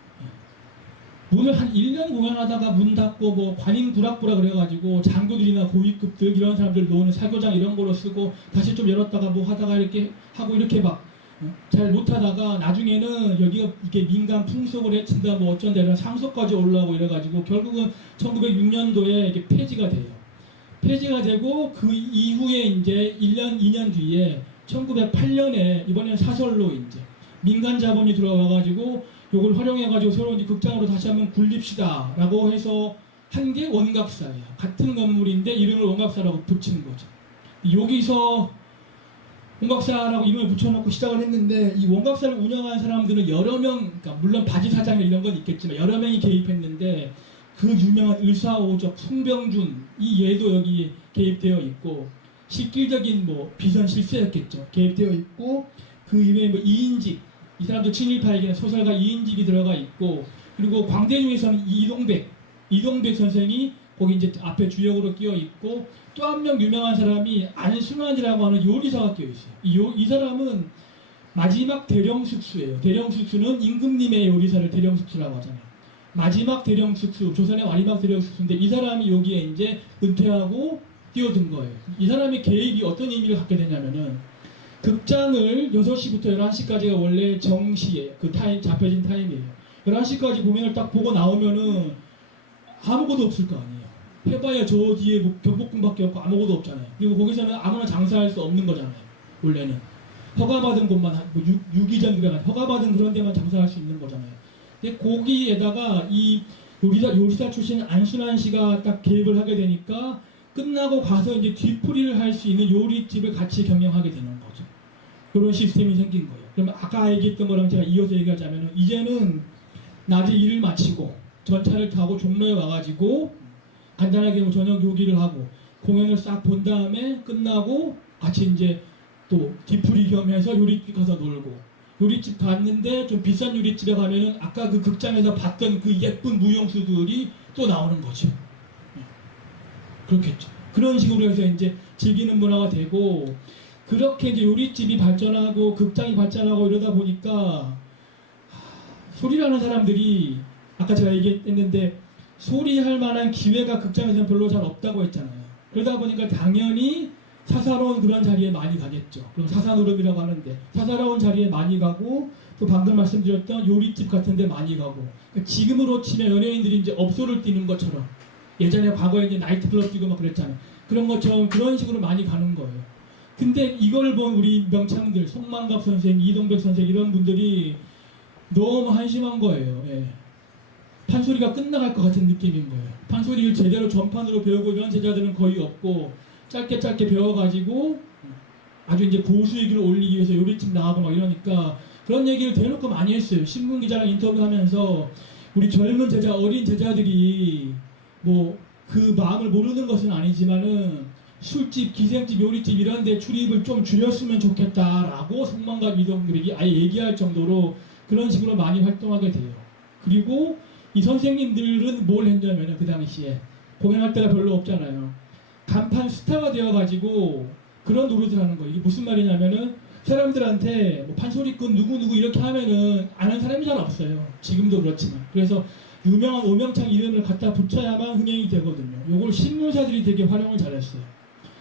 문을 한 1년 공연하다가 문 닫고 뭐 관인 구락부라 그래가지고 장교들이나 고위급들 이런 사람들 노는 사교장 이런 거로 쓰고 다시 좀 열었다가 뭐 하다가 이렇게 하고 이렇게 막 잘 못하다가 나중에는 여기가 이렇게 민간 풍속을 해친다 뭐 어쩐다 이런 상속까지 올라오고 이래가지고 결국은 1906년도에 이렇게 폐지가 돼요. 폐지가 되고 그 이후에 이제 1년 2년 뒤에 1908년에 이번엔 사설로 이제 민간 자본이 들어와가지고 요걸 활용해가지고 새로 이제 극장으로 다시 한번 굴립시다라고 해서 한 게 원각사예요. 같은 건물인데 이름을 원각사라고 붙인 거죠. 여기서 원각사라고 이름을 붙여놓고 시작을 했는데 이 원각사를 운영하는 사람들은 여러 명, 그러니까 물론 바지 사장 이런 건 있겠지만 여러 명이 개입했는데 그 유명한 의사오적 송병준 이 얘도 여기 개입되어 있고 실질적인 뭐 비선 실세였겠죠. 개입되어 있고 그 이외에 뭐 이인직 이 사람도 친일파에게는 소설가 이인직이 들어가 있고 그리고 광대 중에서는 이동백 선생이 거기 이제 앞에 주역으로 끼어 있고 또 한 명 유명한 사람이 안순환이라고 하는 요리사가 끼어 있어요. 이 사람은 마지막 대령숙수예요. 대령숙수는 임금님의 요리사를 대령숙수라고 하잖아요. 마지막 대령숙수, 조선의 마지막 대령숙수인데 이 사람이 여기에 이제 은퇴하고 뛰어든 거예요. 이 사람의 개입이 어떤 의미를 갖게 되냐면은 극장을 6시부터 11시까지가 원래 정시에 그 타임 잡혀진 타임이에요. 11시까지 공연을 딱 보고 나오면은 아무것도 없을 거 아니에요. 해봐야 저 뒤에 뭐 경복궁밖에 없고 아무것도 없잖아요. 그리고 거기서는 아무나 장사할 수 없는 거잖아요. 원래는 허가받은 곳만 뭐 유기전 그래가 허가받은 그런 데만 장사할 수 있는 거잖아요. 근데 거기에다가 이 요리사 출신 안순환 씨가 딱 개입을 하게 되니까 끝나고 가서 이제 뒤풀이를 할 수 있는 요리집을 같이 경영하게 되는 거죠. 그런 시스템이 생긴 거예요. 그러면 아까 얘기했던 거랑 제가 이어서 얘기하자면 이제는 낮에 일을 마치고 전차를 타고 종로에 와가지고 간단하게 뭐 저녁 요기를 하고 공연을 싹 본 다음에 끝나고 같이 이제 또 뒤풀이 겸해서 요리집 가서 놀고, 요리집 갔는데 좀 비싼 요리집에 가면은 아까 그 극장에서 봤던 그 예쁜 무용수들이 또 나오는 거죠. 그렇겠죠. 그런 식으로 해서 이제 즐기는 문화가 되고, 그렇게 이제 요리집이 발전하고 극장이 발전하고 이러다 보니까 소리라는 사람들이 아까 제가 얘기했는데 소리할 만한 기회가 극장에서는 별로 잘 없다고 했잖아요. 그러다 보니까 당연히 사사로운 그런 자리에 많이 가겠죠. 그럼 사사노름이라고 하는데 사사로운 자리에 많이 가고, 또 방금 말씀드렸던 요리집 같은 데 많이 가고, 그러니까 지금으로 치면 연예인들이 이제 업소를 뛰는 것처럼, 예전에 과거에 이제 나이트클럽 뛰고 막 그랬잖아요. 그런 것처럼 그런 식으로 많이 가는 거예요. 근데 이걸 본 우리 명창들, 송만갑 선생, 이동백 선생 이런 분들이 너무 한심한 거예요. 예. 판소리가 끝나갈 것 같은 느낌인 거예요. 판소리를 제대로 전판으로 배우고 이런 제자들은 거의 없고, 짧게 배워가지고 아주 이제 고수익을 올리기 위해서 요리집 나가고 막 이러니까 그런 얘기를 대놓고 많이 했어요. 신문 기자랑 인터뷰하면서 우리 젊은 제자, 어린 제자들이 뭐 그 마음을 모르는 것은 아니지만은 술집, 기생집, 요리집 이런 데 출입을 좀 줄였으면 좋겠다라고 송만갑, 이동백이 아예 얘기할 정도로 그런 식으로 많이 활동하게 돼요. 그리고 이 선생님들은 뭘 했냐면 그 당시에 공연할 때가 별로 없잖아요. 간판 스타가 되어가지고 그런 노릇을 하는 거예요. 이게 무슨 말이냐면은 사람들한테 뭐 판소리꾼 누구 이렇게 하면은 아는 사람이 잘 없어요. 지금도 그렇지만. 그래서 유명한 오명창 이름을 갖다 붙여야만 흥행이 되거든요. 요걸 신문사들이 되게 활용을 잘했어요.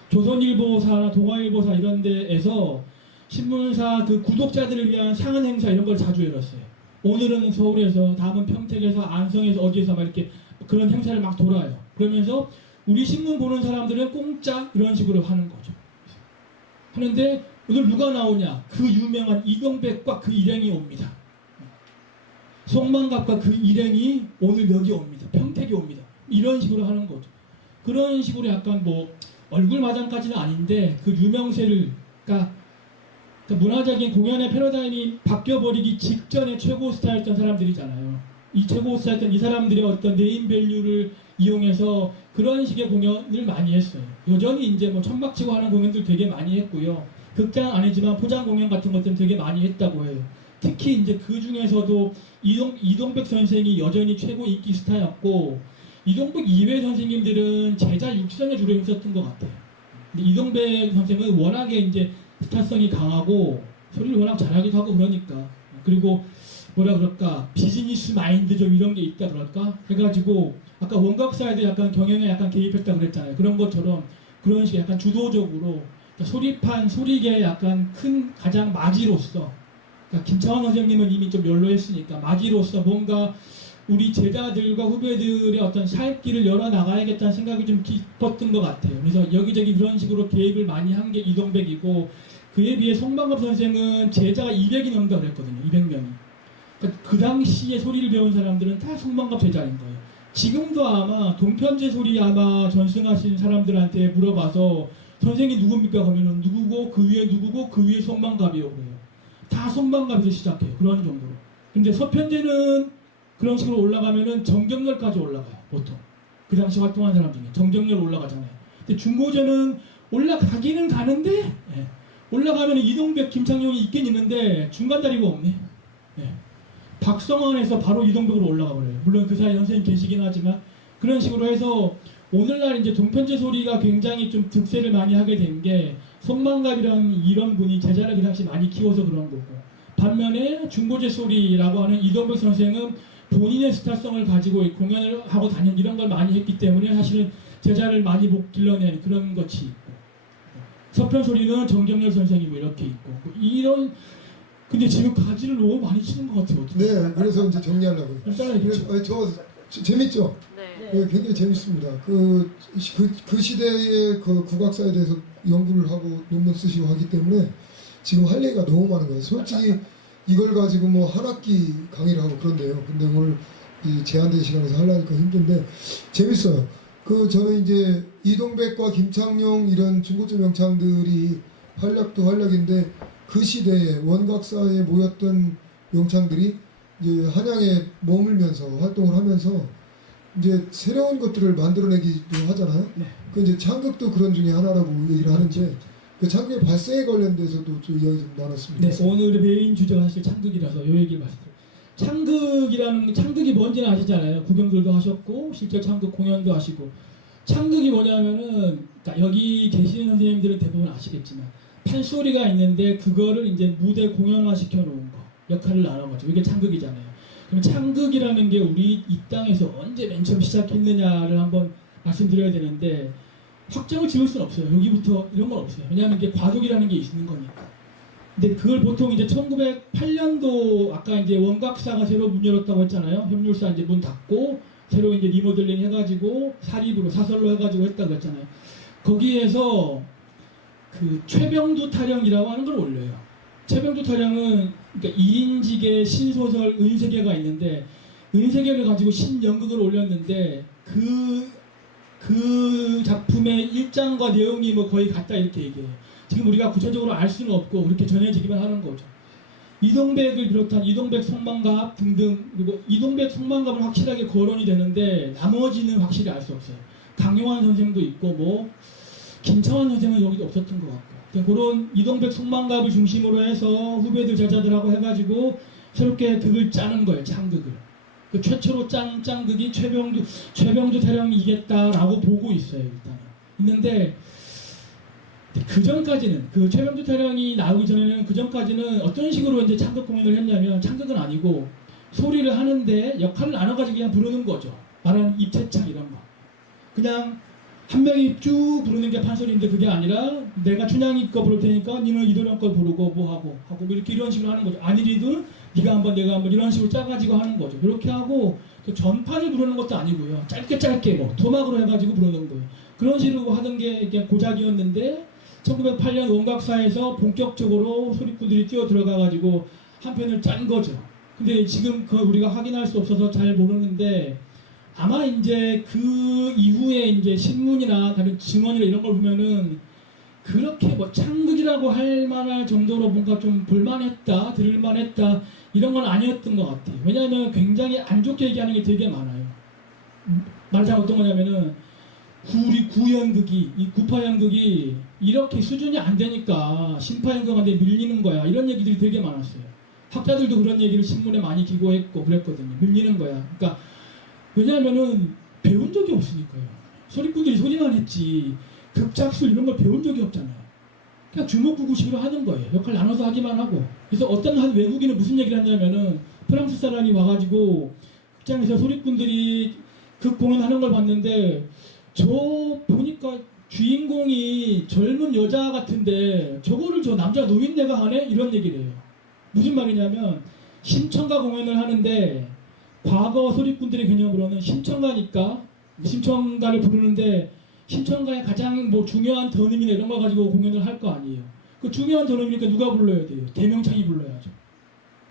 조선일보사나 동아일보사 이런 데에서 신문사 그 구독자들을 위한 상은 행사 이런 걸 자주 열었어요. 오늘은 서울에서, 다음은 평택에서, 안성에서, 어디에서 막 이렇게 그런 행사를 막 돌아요. 그러면서 우리 신문 보는 사람들은 공짜 이런 식으로 하는 거죠. 하는데 오늘 누가 나오냐? 그 유명한 이동백과 그 일행이 옵니다. 송만갑과 그 일행이 오늘 여기 옵니다. 평택에 옵니다. 이런 식으로 하는 거죠. 그런 식으로 약간 뭐 얼굴 마담까지는 아닌데 그 유명세를, 그러니까 문화적인 공연의 패러다임이 바뀌어버리기 직전에 최고 스타였던 사람들이잖아요. 이 최고 스타였던 이 사람들의 어떤 네임밸류를 이용해서 그런 식의 공연을 많이 했어요. 여전히 이제 뭐 천막치고 하는 공연들 되게 많이 했고요. 극장 아니지만 포장 공연 같은 것들은 되게 많이 했다고 해요. 특히 이제 그 중에서도 이동백 선생이 여전히 최고 인기 스타였고, 이동백 이외 선생님들은 제자 육성에 주로 힘썼던 것 같아요. 근데 이동백 선생은 워낙에 이제 스타성이 강하고 소리를 워낙 잘하기도 하고 그러니까, 그리고 뭐라 그럴까 비즈니스 마인드 좀 이런 게 있다 그럴까 해가지고 아까 원각사에도 약간 경영에 약간 개입했다 그랬잖아요. 그런 것처럼 그런 식의 약간 주도적으로 소리판 소리계 약간 큰 가장 마지로서, 그러니까 김창원 선생님은 이미 좀 연로했으니까 마지로서 뭔가 우리 제자들과 후배들의 어떤 살 길을 열어 나가야겠다는 생각이 좀 깊었던 것 같아요. 그래서 여기저기 그런 식으로 계획을 많이 한 게 이동백이고, 그에 비해 송만갑 선생은 제자가 200이 넘는다고 그랬거든요. 200명이. 그러니까 그 당시에 소리를 배운 사람들은 다 송만갑 제자인 거예요. 지금도 아마 동편제 소리 아마 전승하신 사람들한테 물어봐서 선생이 누굽니까? 그러면은 누구고 그 위에 누구고 그 위에 송만갑이요 그래요. 다 송만갑에서 시작해요. 그런 정도로. 근데 서편제는 그런 식으로 올라가면은 정경렬까지 올라가요. 보통 그 당시 활동한 사람 중에 정경렬 올라가잖아요. 근데 중고제는 올라가기는 가는데, 예, 올라가면 이동백, 김창룡이 있긴 있는데 중간 다리가 없네. 예. 박성원에서 바로 이동백으로 올라가 버려요. 물론 그 사이에 선생님 계시긴 하지만 그런 식으로 해서 오늘날 이제 동편제 소리가 굉장히 좀 득세를 많이 하게 된 게 송만갑이라는 이런 분이 제자를 그 당시 많이 키워서 그런 거고, 반면에 중고제 소리라고 하는 이동백 선생은 본인의 스타성을 가지고 공연을 하고 다니는 이런 걸 많이 했기 때문에 사실은 제자를 많이 못 길러낸 그런 것이 있고, 서편 소리는 정경렬 선생이 뭐 이렇게 있고 이런. 근데 지금 가지를 너무 많이 치는 것 같아요. 어떻게? 네, 그래서 이제 정리하려고요. 그래서 저 재밌죠? 네. 네, 굉장히 재밌습니다. 그 시대의 그 국악사에 대해서 연구를 하고 논문 쓰시고 하기 때문에 지금 할 얘기가 너무 많은 거예요. 솔직히 이걸 가지고 뭐 한 학기 강의를 하고 그런데요. 근데 오늘 이 제한된 시간에서 하려니까 힘든데 재밌어요. 그 저는 이제 이동백과 김창룡 이런 중고점 명창들이 활약도 활약인데 그 시대에 원각사에 모였던 용창들이 이제 한양에 머물면서 활동을 하면서 이제 새로운 것들을 만들어내기도 하잖아요. 네. 그 이제 창극도 그런 중에 하나라고 얘기를 하는데 그 창극의 발생에 관련돼서도 좀 이야기 좀 나눴습니다. 네, 오늘의 메인 주제가 사실 창극이라서 요 얘기를 말씀드려요. 창극이 뭔지는 아시잖아요. 구경들도 하셨고 실제 창극 공연도 하시고. 창극이 뭐냐면은 그러니까 여기 계시는 선생님들은 대부분 아시겠지만 판소리가 있는데 그거를 이제 무대 공연화 시켜 놓은 거, 역할을 나눠가지고 이게 창극이잖아요. 그럼 창극이라는 게 우리 이 땅에서 언제 맨 처음 시작했느냐를 한번 말씀드려야 되는데 확정을 지을 수는 없어요. 여기부터 이런 건 없어요. 왜냐하면 이게 과도기라는 게 있는 거니까. 근데 그걸 보통 이제 1908년도 아까 이제 원각사가 새로 문 열었다고 했잖아요. 협률사 이제 문 닫고 새로 이제 리모델링 해가지고 사립으로 사설로 해가지고 했다고 했잖아요. 거기에서 그 최병두 타령이라고 하는 걸 올려요. 최병두 타령은 그러니까 2인직의 신소설 은세계가 있는데 은세계를 가지고 신연극을 올렸는데 그 작품의 일장과 내용이 뭐 거의 같다 이렇게 얘기해요. 지금 우리가 구체적으로 알 수는 없고 이렇게 전해지기만 하는 거죠. 이동백을 비롯한 이동백 성만갑 등등 그리고 이동백 성만갑은 확실하게 거론이 되는데 나머지는 확실히 알 수 없어요. 강용환 선생도 있고 뭐 김창완 선생은 여기도 없었던 것 같고 그런 이동백 성만갑을 중심으로 해서 후배들 제자들하고 해가지고 새롭게 극을 짜는 거예요. 창극을. 그 최초로 짠 극이 최병두 타령이 이겼다라고 보고 있어요. 일단 있는데 그 전까지는 그 최병두 타령이 나오기 전에는 그 전까지는 어떤 식으로 이제 창극 공연을 했냐면 창극은 아니고 소리를 하는데 역할을 나눠가지고 그냥 부르는 거죠. 말하는 입체창 이런 거. 그냥 한 명이 쭉 부르는 게 판소리인데 그게 아니라 내가 춘향이 거 부를 테니까 니는 이도령 거 부르고 뭐 하고 이렇게 이런 식으로 하는 거죠. 아니리든 네가 한번 내가 한번 이런 식으로 짜가지고 하는 거죠. 이렇게 하고 그 전판을 부르는 것도 아니고요. 짧게 뭐 토막으로 해가지고 부르는 거예요. 그런 식으로 하던 게 이게 고작이었는데 1908년 원각사에서 본격적으로 소리꾼들이 뛰어 들어가가지고 한 편을 짠 거죠. 근데 지금 그 우리가 확인할 수 없어서 잘 모르는데 아마 이제 그 이후에 이제 신문이나 다른 증언이나 이런 걸 보면은 그렇게 뭐 창극이라고 할 만할 정도로 뭔가 좀 볼만했다, 들을만했다 이런 건 아니었던 것 같아요. 왜냐하면 굉장히 안 좋게 얘기하는 게 되게 많아요. 말하자면 어떤 거냐면은 우리 구연극이 이 구파연극이 이렇게 수준이 안 되니까 신파연극한테 밀리는 거야 이런 얘기들이 되게 많았어요. 학자들도 그런 얘기를 신문에 많이 기고했고 그랬거든요. 밀리는 거야. 그러니까 왜냐하면은 배운 적이 없으니까요. 소리꾼들이 소리만 했지 극작술 이런 걸 배운 적이 없잖아요. 그냥 주먹구구식으로 하는 거예요. 역할 나눠서 하기만 하고. 그래서 어떤 한 외국인은 무슨 얘기를 했냐면은 프랑스 사람이 와가지고 극장에서 소리꾼들이 극 공연하는 걸 봤는데 저 보니까 주인공이 젊은 여자 같은데 저거를 저 남자 노인네가 하네? 이런 얘기를 해요. 무슨 말이냐면 심청가 공연을 하는데 과거 소리꾼들의 개념으로는 심청가니까 심청가를 부르는데 심청가의 가장 뭐 중요한 더음이나 이런 걸 가지고 공연을 할 거 아니에요. 그 중요한 더음이니까 누가 불러야 돼요? 대명창이 불러야죠.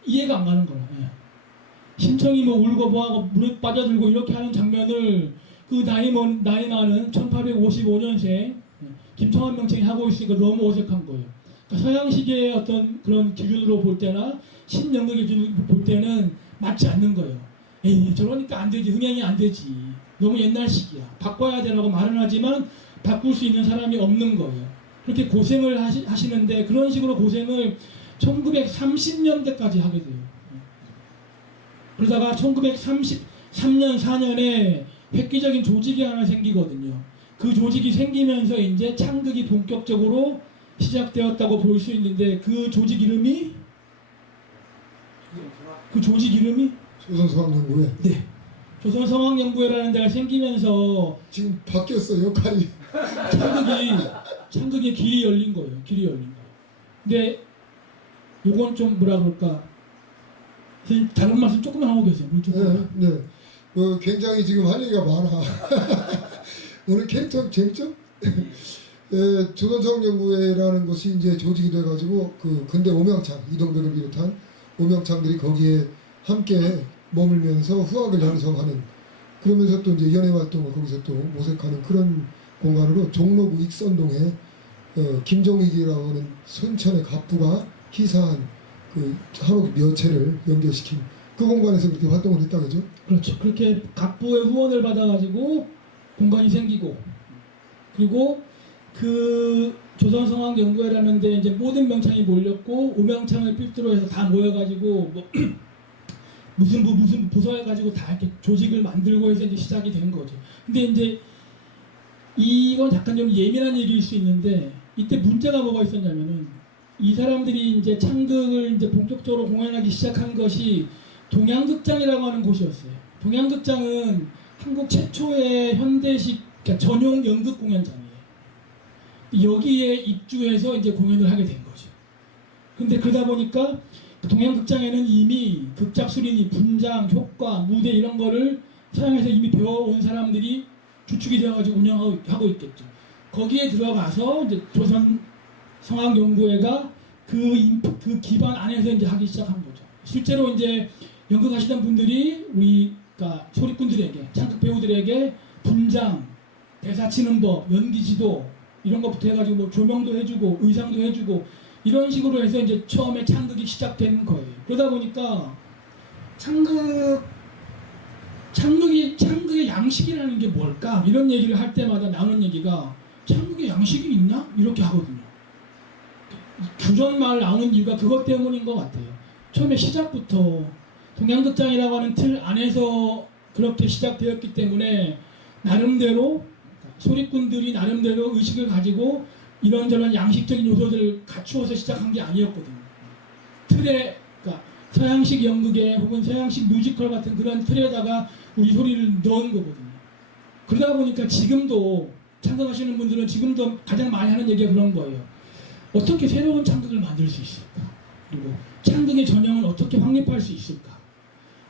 이해가 안 가는 거라. 예. 심청이 뭐 울고 뭐하고 물에 빠져들고 이렇게 하는 장면을 그 나이 많은 1855년생 김청완 명칭이 하고 있으니까 너무 어색한 거예요. 그러니까 서양식의 어떤 그런 기준으로 볼 때나 신연극의 기준으로 볼 때는 맞지 않는 거예요. 에이 저러니까 안 되지, 흥행이 안 되지. 너무 옛날식이야. 바꿔야 되라고 말은 하지만 바꿀 수 있는 사람이 없는 거예요. 그렇게 고생을 하시는데 그런 식으로 고생을 1930년대까지 하게 돼요. 그러다가 1933년, 4년에 획기적인 조직이 하나 생기거든요. 그 조직이 생기면서 이제 창극이 본격적으로 시작되었다고 볼 수 있는데 그 조직 이름이 조선성악연구회. 네. 조선성악연구회라는 데가 생기면서 지금 바뀌었어 역할이. 창극의 길이 열린 거예요. 길이 열린 거예요. 근데 요건 좀 뭐라 그럴까? 다른 말씀 조금만 하고 계세요. 네. 굉장히 지금 할 얘기가 많아. 오늘 캐릭터 재밌죠? 조선성악연구회라는 것이 이제 조직이 돼가지고 그 근대 오명창 이동백을 비롯한 오명창들이 거기에 함께 머물면서 후학을 양성하는 그러면서 또 이제 연애 활동을 거기서 또 모색하는 그런 공간으로 종로구 익선동에 김종익이라고 하는 순천의 갑부가 희사한 그 한옥 몇 채를 연결시킨 그 공간에서 그렇게 활동을 했다 그죠? 그렇죠. 그렇게 각부의 후원을 받아가지고 공간이 생기고, 그리고 그 조선성악연구회라는 데 이제 모든 명창이 몰렸고, 오명창을 필두로 해서 다 모여가지고 뭐 무슨 부서 해가지고 다 이렇게 조직을 만들고 해서 이제 시작이 된 거죠. 근데 이제 이건 약간 좀 예민한 얘기일 수 있는데, 이때 문제가 뭐가 있었냐면은, 이 사람들이 이제 창극을 이제 본격적으로 공연하기 시작한 것이 동양극장이라고 하는 곳이었어요. 동양극장은 한국 최초의 현대식, 그러니까 전용 연극 공연장이에요. 여기에 입주해서 이제 공연을 하게 된 거죠. 근데 그러다 보니까 동양극장에는 이미 극작 수린이, 분장, 효과, 무대 이런 거를 서양에서 이미 배워온 사람들이 주축이 되어가지고 운영하고 있겠죠. 거기에 들어가서 이제 조선 성악연구회가 그 기반 안에서 이제 하기 시작한 거죠. 실제로 이제 연극하시던 분들이 우리 그러니까 소리꾼들에게, 창극 배우들에게 분장, 대사 치는 법, 연기 지도 이런 것부터 해가지고 뭐 조명도 해주고 의상도 해주고 이런 식으로 해서 이제 처음에 창극이 시작된 거예요. 그러다 보니까 창극의 양식이라는 게 뭘까? 이런 얘기를 할 때마다 나오는 얘기가 창극의 양식이 있나? 이렇게 하거든요. 규전말 나오는 이유가 그것 때문인 것 같아요. 처음에 시작부터 동양극장이라고 하는 틀 안에서 그렇게 시작되었기 때문에 나름대로 소리꾼들이 나름대로 의식을 가지고 이런저런 양식적인 요소들을 갖추어서 시작한 게 아니었거든요. 틀에, 그러니까 서양식 연극에 혹은 서양식 뮤지컬 같은 그런 틀에다가 우리 소리를 넣은 거거든요. 그러다 보니까 지금도 창극하시는 분들은 지금도 가장 많이 하는 얘기가 그런 거예요. 어떻게 새로운 창극을 만들 수 있을까? 그리고 창극의 전형은 어떻게 확립할 수 있을까?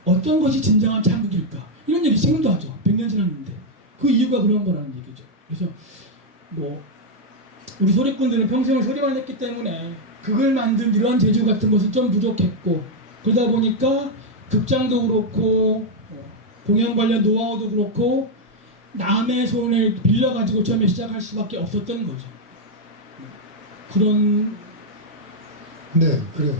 어떤 것이 진정한 창극일까? 이런 얘기 지금도 하죠. 100년 지났는데. 그 이유가 그런 거라는 얘기죠. 그래서 뭐 우리 소리꾼들은 평생을 소리만 했기 때문에 극을 만든 이런 재주 같은 것은 좀 부족했고, 그러다 보니까 극장도 그렇고 공연 관련 노하우도 그렇고 남의 손을 빌려가지고 처음에 시작할 수밖에 없었던 거죠. 그런. 네, 그래요.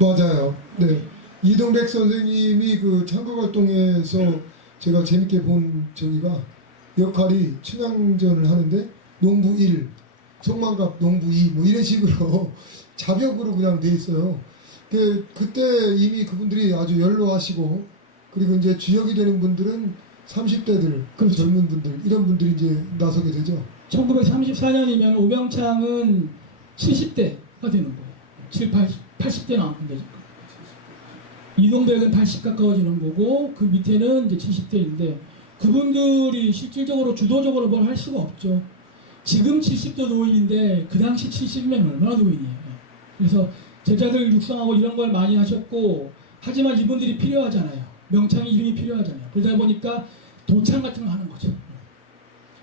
맞아요. 네, 이동백 선생님이 그 창극 활동에서 제가 재밌게 본 저기가 역할이 춘향전을 하는데 농부 1, 송만갑 농부 2 뭐 이런 식으로 자벽으로 그냥 돼 있어요. 그때 이미 그분들이 아주 연로하시고, 그리고 이제 주역이 되는 분들은 30대들, 그 젊은 분들 이런 분들이 이제 나서게 되죠. 1934년이면 오명창은 70대가 되는 거예요. 80대 나왔는데 지금. 이동백은 80 가까워지는 거고, 그 밑에는 이제 70대인데 그분들이 실질적으로 주도적으로 뭘 할 수가 없죠. 지금 70도 노인인데 그 당시 70이면 얼마나 노인이에요. 그래서 제자들 육성하고 이런 걸 많이 하셨고, 하지만 이분들이 필요하잖아요. 명창의 이름이 필요하잖아요. 그러다 보니까 도창 같은 거 하는 거죠.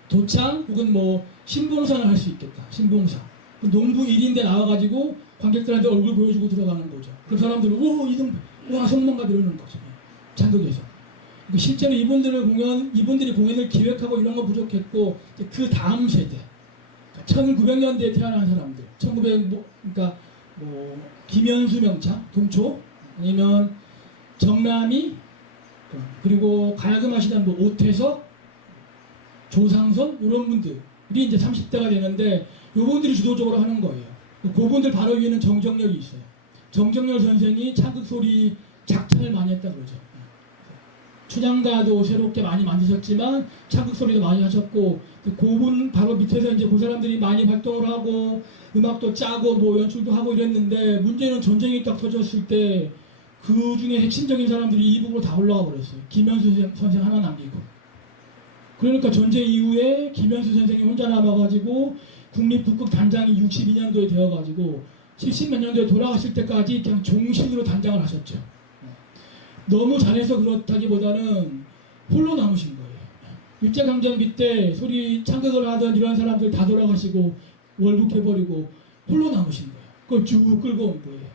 도창 혹은 뭐 신봉사를 할 수 있겠다. 신봉사. 농부 1인데 나와가지고 관객들한테 얼굴 보여주고 들어가는 거죠. 그럼 사람들은 오 이동백, 와 송만갑 이러는 거죠. 창극에서. 실제로 이분들이 공연을 기획하고 이런 거 부족했고, 그 다음 세대, 1900년대에 태어난 사람들, 그러니까 뭐 김현수 명창, 동초, 아니면 정남이, 그리고 가야금 하시던 뭐 오태석, 조상선 이런 분들이 이제 30대가 되는데 요분들이 주도적으로 하는 거예요. 그분들 바로 위에는 정정렬이 있어요. 정정렬 선생이 창극 소리 작찬을 많이 했다 그러죠. 춘향가도 새롭게 많이 만드셨지만 창극 소리도 많이 하셨고, 그분 바로 밑에서 이제 그 사람들이 많이 활동을 하고 음악도 짜고 뭐 연출도 하고 이랬는데, 문제는 전쟁이 딱 터졌을 때 그 중에 핵심적인 사람들이 이북으로 다 올라가 버렸어요. 김현수 선생 하나 남기고. 그러니까 전쟁 이후에 김현수 선생이 혼자 남아가지고 국립극극 단장이 62년도에 되어가지고 70몇 년도에 돌아가실 때까지 그냥 종신으로 단장을 하셨죠. 너무 잘해서 그렇다기보다는 홀로 남으신 거예요. 일제강점기 때 소리 창극을 하던 이런 사람들 다 돌아가시고 월북해버리고 홀로 남으신 거예요. 그걸 쭉 끌고 온 거예요.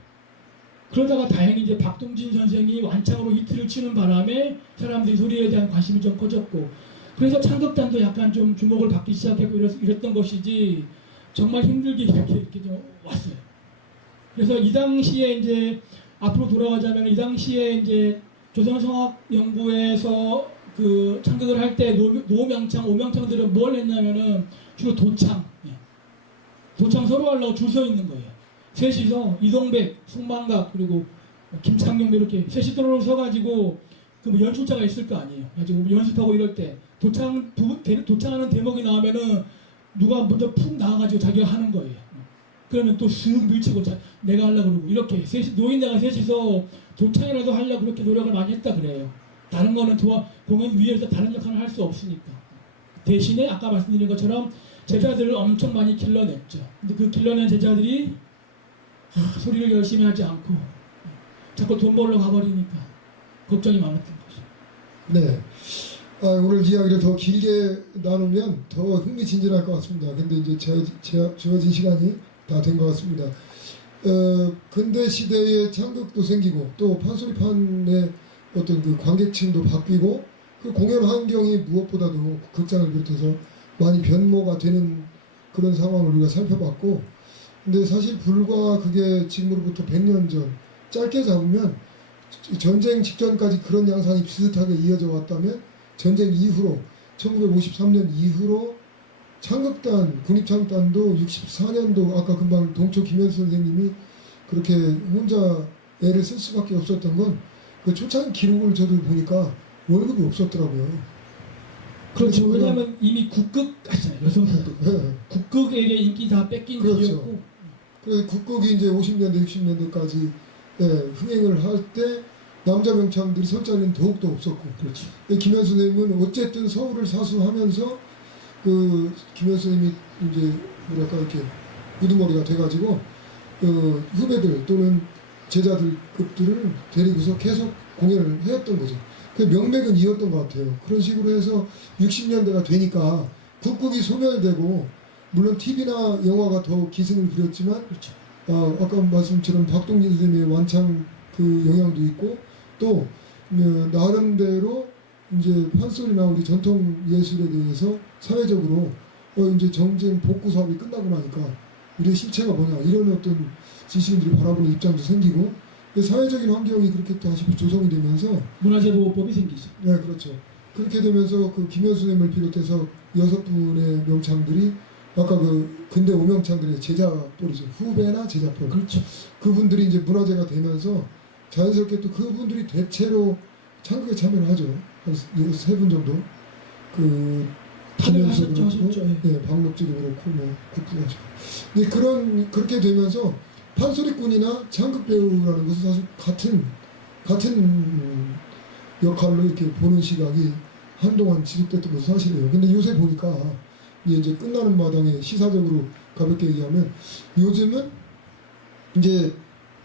그러다가 다행히 이제 박동진 선생이 완창으로 히트를 치는 바람에 사람들이 소리에 대한 관심이 좀 커졌고, 그래서 창극단도 약간 좀 주목을 받기 시작했고 이랬던 것이지, 정말 힘들게 이렇게 좀 왔어요. 그래서 이 당시에 이제 앞으로 돌아가자면 이 당시에 이제 조선성악연구에서 그 창극을 할 때 노명창, 오명창들은 뭘 했냐면은 주로 도창, 도창 서로 하려고 줄 서 있는 거예요. 셋이서 이동백, 송만갑 그리고 김창룡 이렇게 셋이 또르르 서가지고 그 뭐 연출자가 있을 거 아니에요. 가지고 연습하고 이럴 때 도창하는 대목이 나오면은 누가 먼저 푹 나와가지고 자기가 하는 거예요. 그러면 또 슥 밀치고 내가 하려고 그러고 이렇게 노인네가 셋이서 도창이라도 하려고 그렇게 노력을 많이 했다 그래요. 다른 거는 공연 위에서 다른 역할을 할 수 없으니까. 대신에 아까 말씀드린 것처럼 제자들을 엄청 많이 길러냈죠. 근데 그 길러낸 제자들이 소리를 열심히 하지 않고 자꾸 돈 벌러 가버리니까 걱정이 많았던 거죠. 네. 오늘 이야기를 더 길게 나누면 더 흥미진진할 것 같습니다. 근데 이제 주어진 시간이 다 된 것 같습니다. 근대 시대에 창극도 생기고 또 판소리판의 어떤 그 관객층도 바뀌고 그 공연 환경이 무엇보다도 극장을 비롯해서 많이 변모가 되는 그런 상황을 우리가 살펴봤고, 근데 사실 불과 그게 지금으로부터 100년 전, 짧게 잡으면 전쟁 직전까지 그런 양상이 비슷하게 이어져 왔다면 전쟁 이후로 1953년 이후로 창극단, 국립창극단도 64년도 아까 금방 동초 김현수 선생님이 그렇게 혼자 애를 쓸 수밖에 없었던 건 그 초창 기록을 저도 보니까 월급이 없었더라고요. 그렇죠. 왜냐하면 이미 국극 하잖아요. 여성 국극. 네. 국극에게 인기 다 뺏긴 그렇죠. 뒤였고. 그래서 국극이 이제 50년대, 60년대까지 흥행을 할 때 남자 명창들이 설 자리는 더욱더 없었고. 그렇죠. 김현수 선생님은 어쨌든 서울을 사수하면서 그 김현수 선생님이 이제 뭐랄까 이렇게 우두머리가 돼가지고 후배들 또는 제자들급들을 데리고서 계속 공연을 해왔던 거죠. 그 명맥은 이었던 것 같아요. 그런 식으로 해서 60년대가 되니까 국극이 소멸되고 물론 TV나 영화가 더 기승을 부렸지만 그렇죠. 아까 말씀처럼 박동진 선생님의 완창 그 영향도 있고 또 나름대로 이제 판소리나 우리 전통 예술에 대해서 사회적으로 이제 정쟁 복구 사업이 끝나고 나니까 우리의 실체가 뭐냐 이런 어떤 지식인들이 바라보는 입장도 생기고 사회적인 환경이 그렇게 다시 조성이 되면서 문화재보호법이 생기죠. 네 그렇죠. 그렇게 되면서 그 김현수 선생님을 비롯해서 6분의 명창들이 아까 그 근대 오명창들의 제자뻘이죠. 후배나 제자뻘. 그렇죠. 그분들이 이제 문화재가 되면서 자연스럽게 또 그분들이 대체로 창극에 참여를 하죠. 한 3분 정도. 다들 김현수 하셨죠. 그렇고, 네, 박록지도 그렇고 뭐 국부하죠. 근데 그렇게 되면서 판소리꾼이나 창극 배우라는 것은 사실 같은 역할로 이렇게 보는 시각이 한동안 지속됐던 것은 사실이에요. 근데 요새 보니까 이제 끝나는 마당에 시사적으로 가볍게 얘기하면 요즘은 이제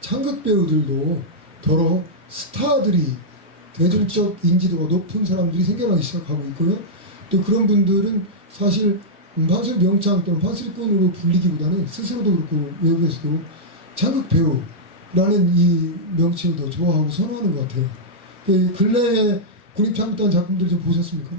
창극 배우들도 더러 스타들이 대중적 인지도가 높은 사람들이 생겨나기 시작하고 있고요. 또 그런 분들은 사실 판소리 명창 또는 판소리꾼으로 불리기보다는 스스로도 그렇고 외부에서도 창극 배우라는 이 명칭을 더 좋아하고 선호하는 것 같아요. 근래에 국립창극단 작품들 좀 보셨습니까?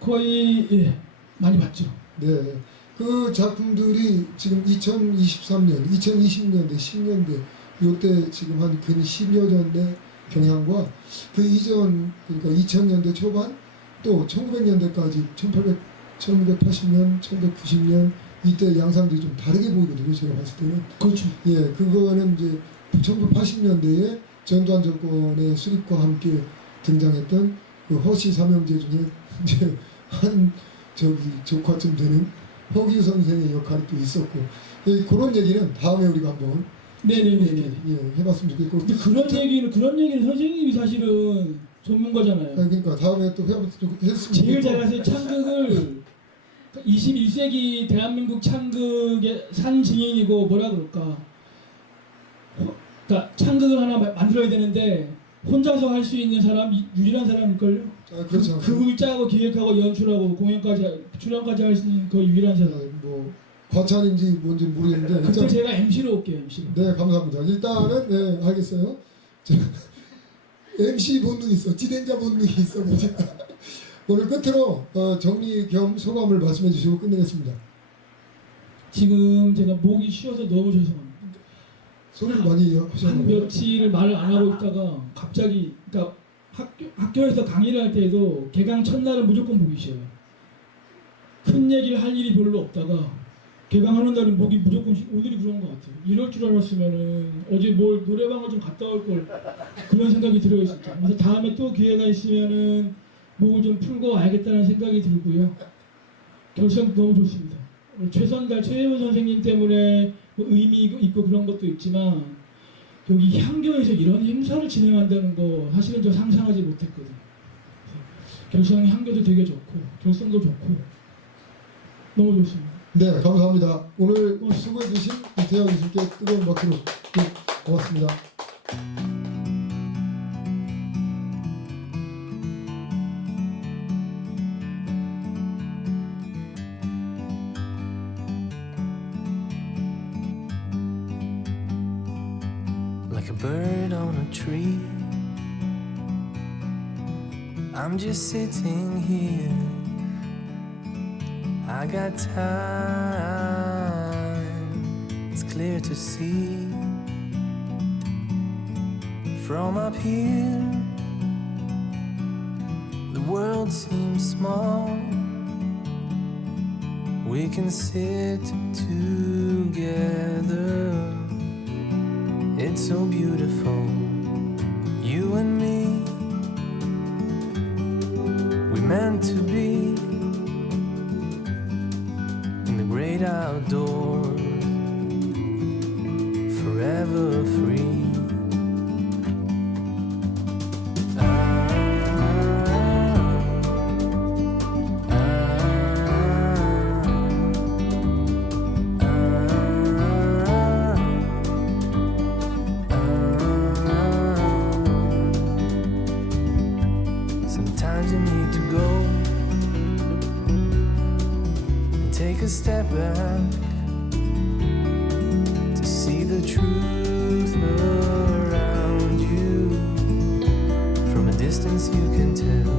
거의 많이 봤죠. 네. 그 작품들이 지금 2023년, 2020년대, 10년대 요때 지금 한 근 10여 년대 경향과 그 이전 그러니까 2000년대 초반 또 1900년대까지 1980년, 1990년 이때 양상들이 좀 다르게 보이거든요. 제가 봤을 때는. 그렇죠. 예, 그거는 이제 1980년대에 전두환 정권의 수립과 함께 등장했던 그 허씨 삼형제 중에 이제 한 조카쯤 되는 허기우 선생의 역할이 또 있었고 그런 얘기는 다음에 우리가 한번 네네네. 해봤으면 좋겠고. 근데 그런 얘기는 선생님이 사실은 전문가잖아요. 그러니까 다음에 또 해봤으면 좋겠습니다. 제일 잘하세요. 창극을 21세기 대한민국 창극의 산 증인이고 뭐라 그럴까. 그러니까 창극을 하나 만들어야 되는데 혼자서 할 수 있는 사람 유일한 사람일걸요. 그렇죠. 극을 짜고 기획하고 연출하고 공연까지 출연까지 할 수 있는 거의 유일한 사람. 뭐 과찬인지 뭔지 모르겠는데 그때 일단 제가 MC로 올게요. MC로. 네 감사합니다. 일단은 네 알겠어요. MC 본능이 있어, 진행자 본능이 있어 보니까 오늘 끝으로 정리 겸 소감을 말씀해 주시고 끝내겠습니다. 지금 제가 목이 쉬어서 너무 죄송합니다. 소리를 많이 한 하셨나요? 며칠을 말을 안 하고 있다가 갑자기 그러니까 학교에서 강의를 할 때에도 개강 첫날은 무조건 목이 쉬어요. 큰 얘기를 할 일이 별로 없다가 개강하는 날은 목이 무조건 오늘이 그런 것 같아요. 이럴 줄 알았으면은 어제 뭘 노래방을 좀 갔다 올 걸 그런 생각이 들어요 진짜. 그래서 다음에 또 기회가 있으면은 목을 좀 풀고 와야겠다는 생각이 들고요. 결성 너무 좋습니다. 최선달 최혜원 선생님 때문에 뭐 의미 있고 그런 것도 있지만 여기 향교에서 이런 행사를 진행한다는 거 사실은 저 상상하지 못했거든요. 결성 향교도 되게 좋고 결성도 좋고 너무 좋습니다. 네, 감사합니다. 오늘 수고해 주신 이태영 교수께 뜨거운 박수로 고맙습니다. Like a bird on a tree, I'm just sitting here. I got time, it's clear to see. From up here, the world seems small. We can sit together. It's so beautiful, you and me. We meant to be in the great outdoors, forever free. Sometimes you need to go and take a step back to see the truth around you. From a distance you can tell.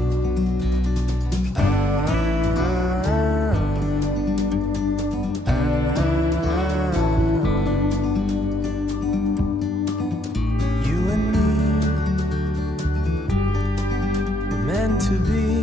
You and me, we're meant to be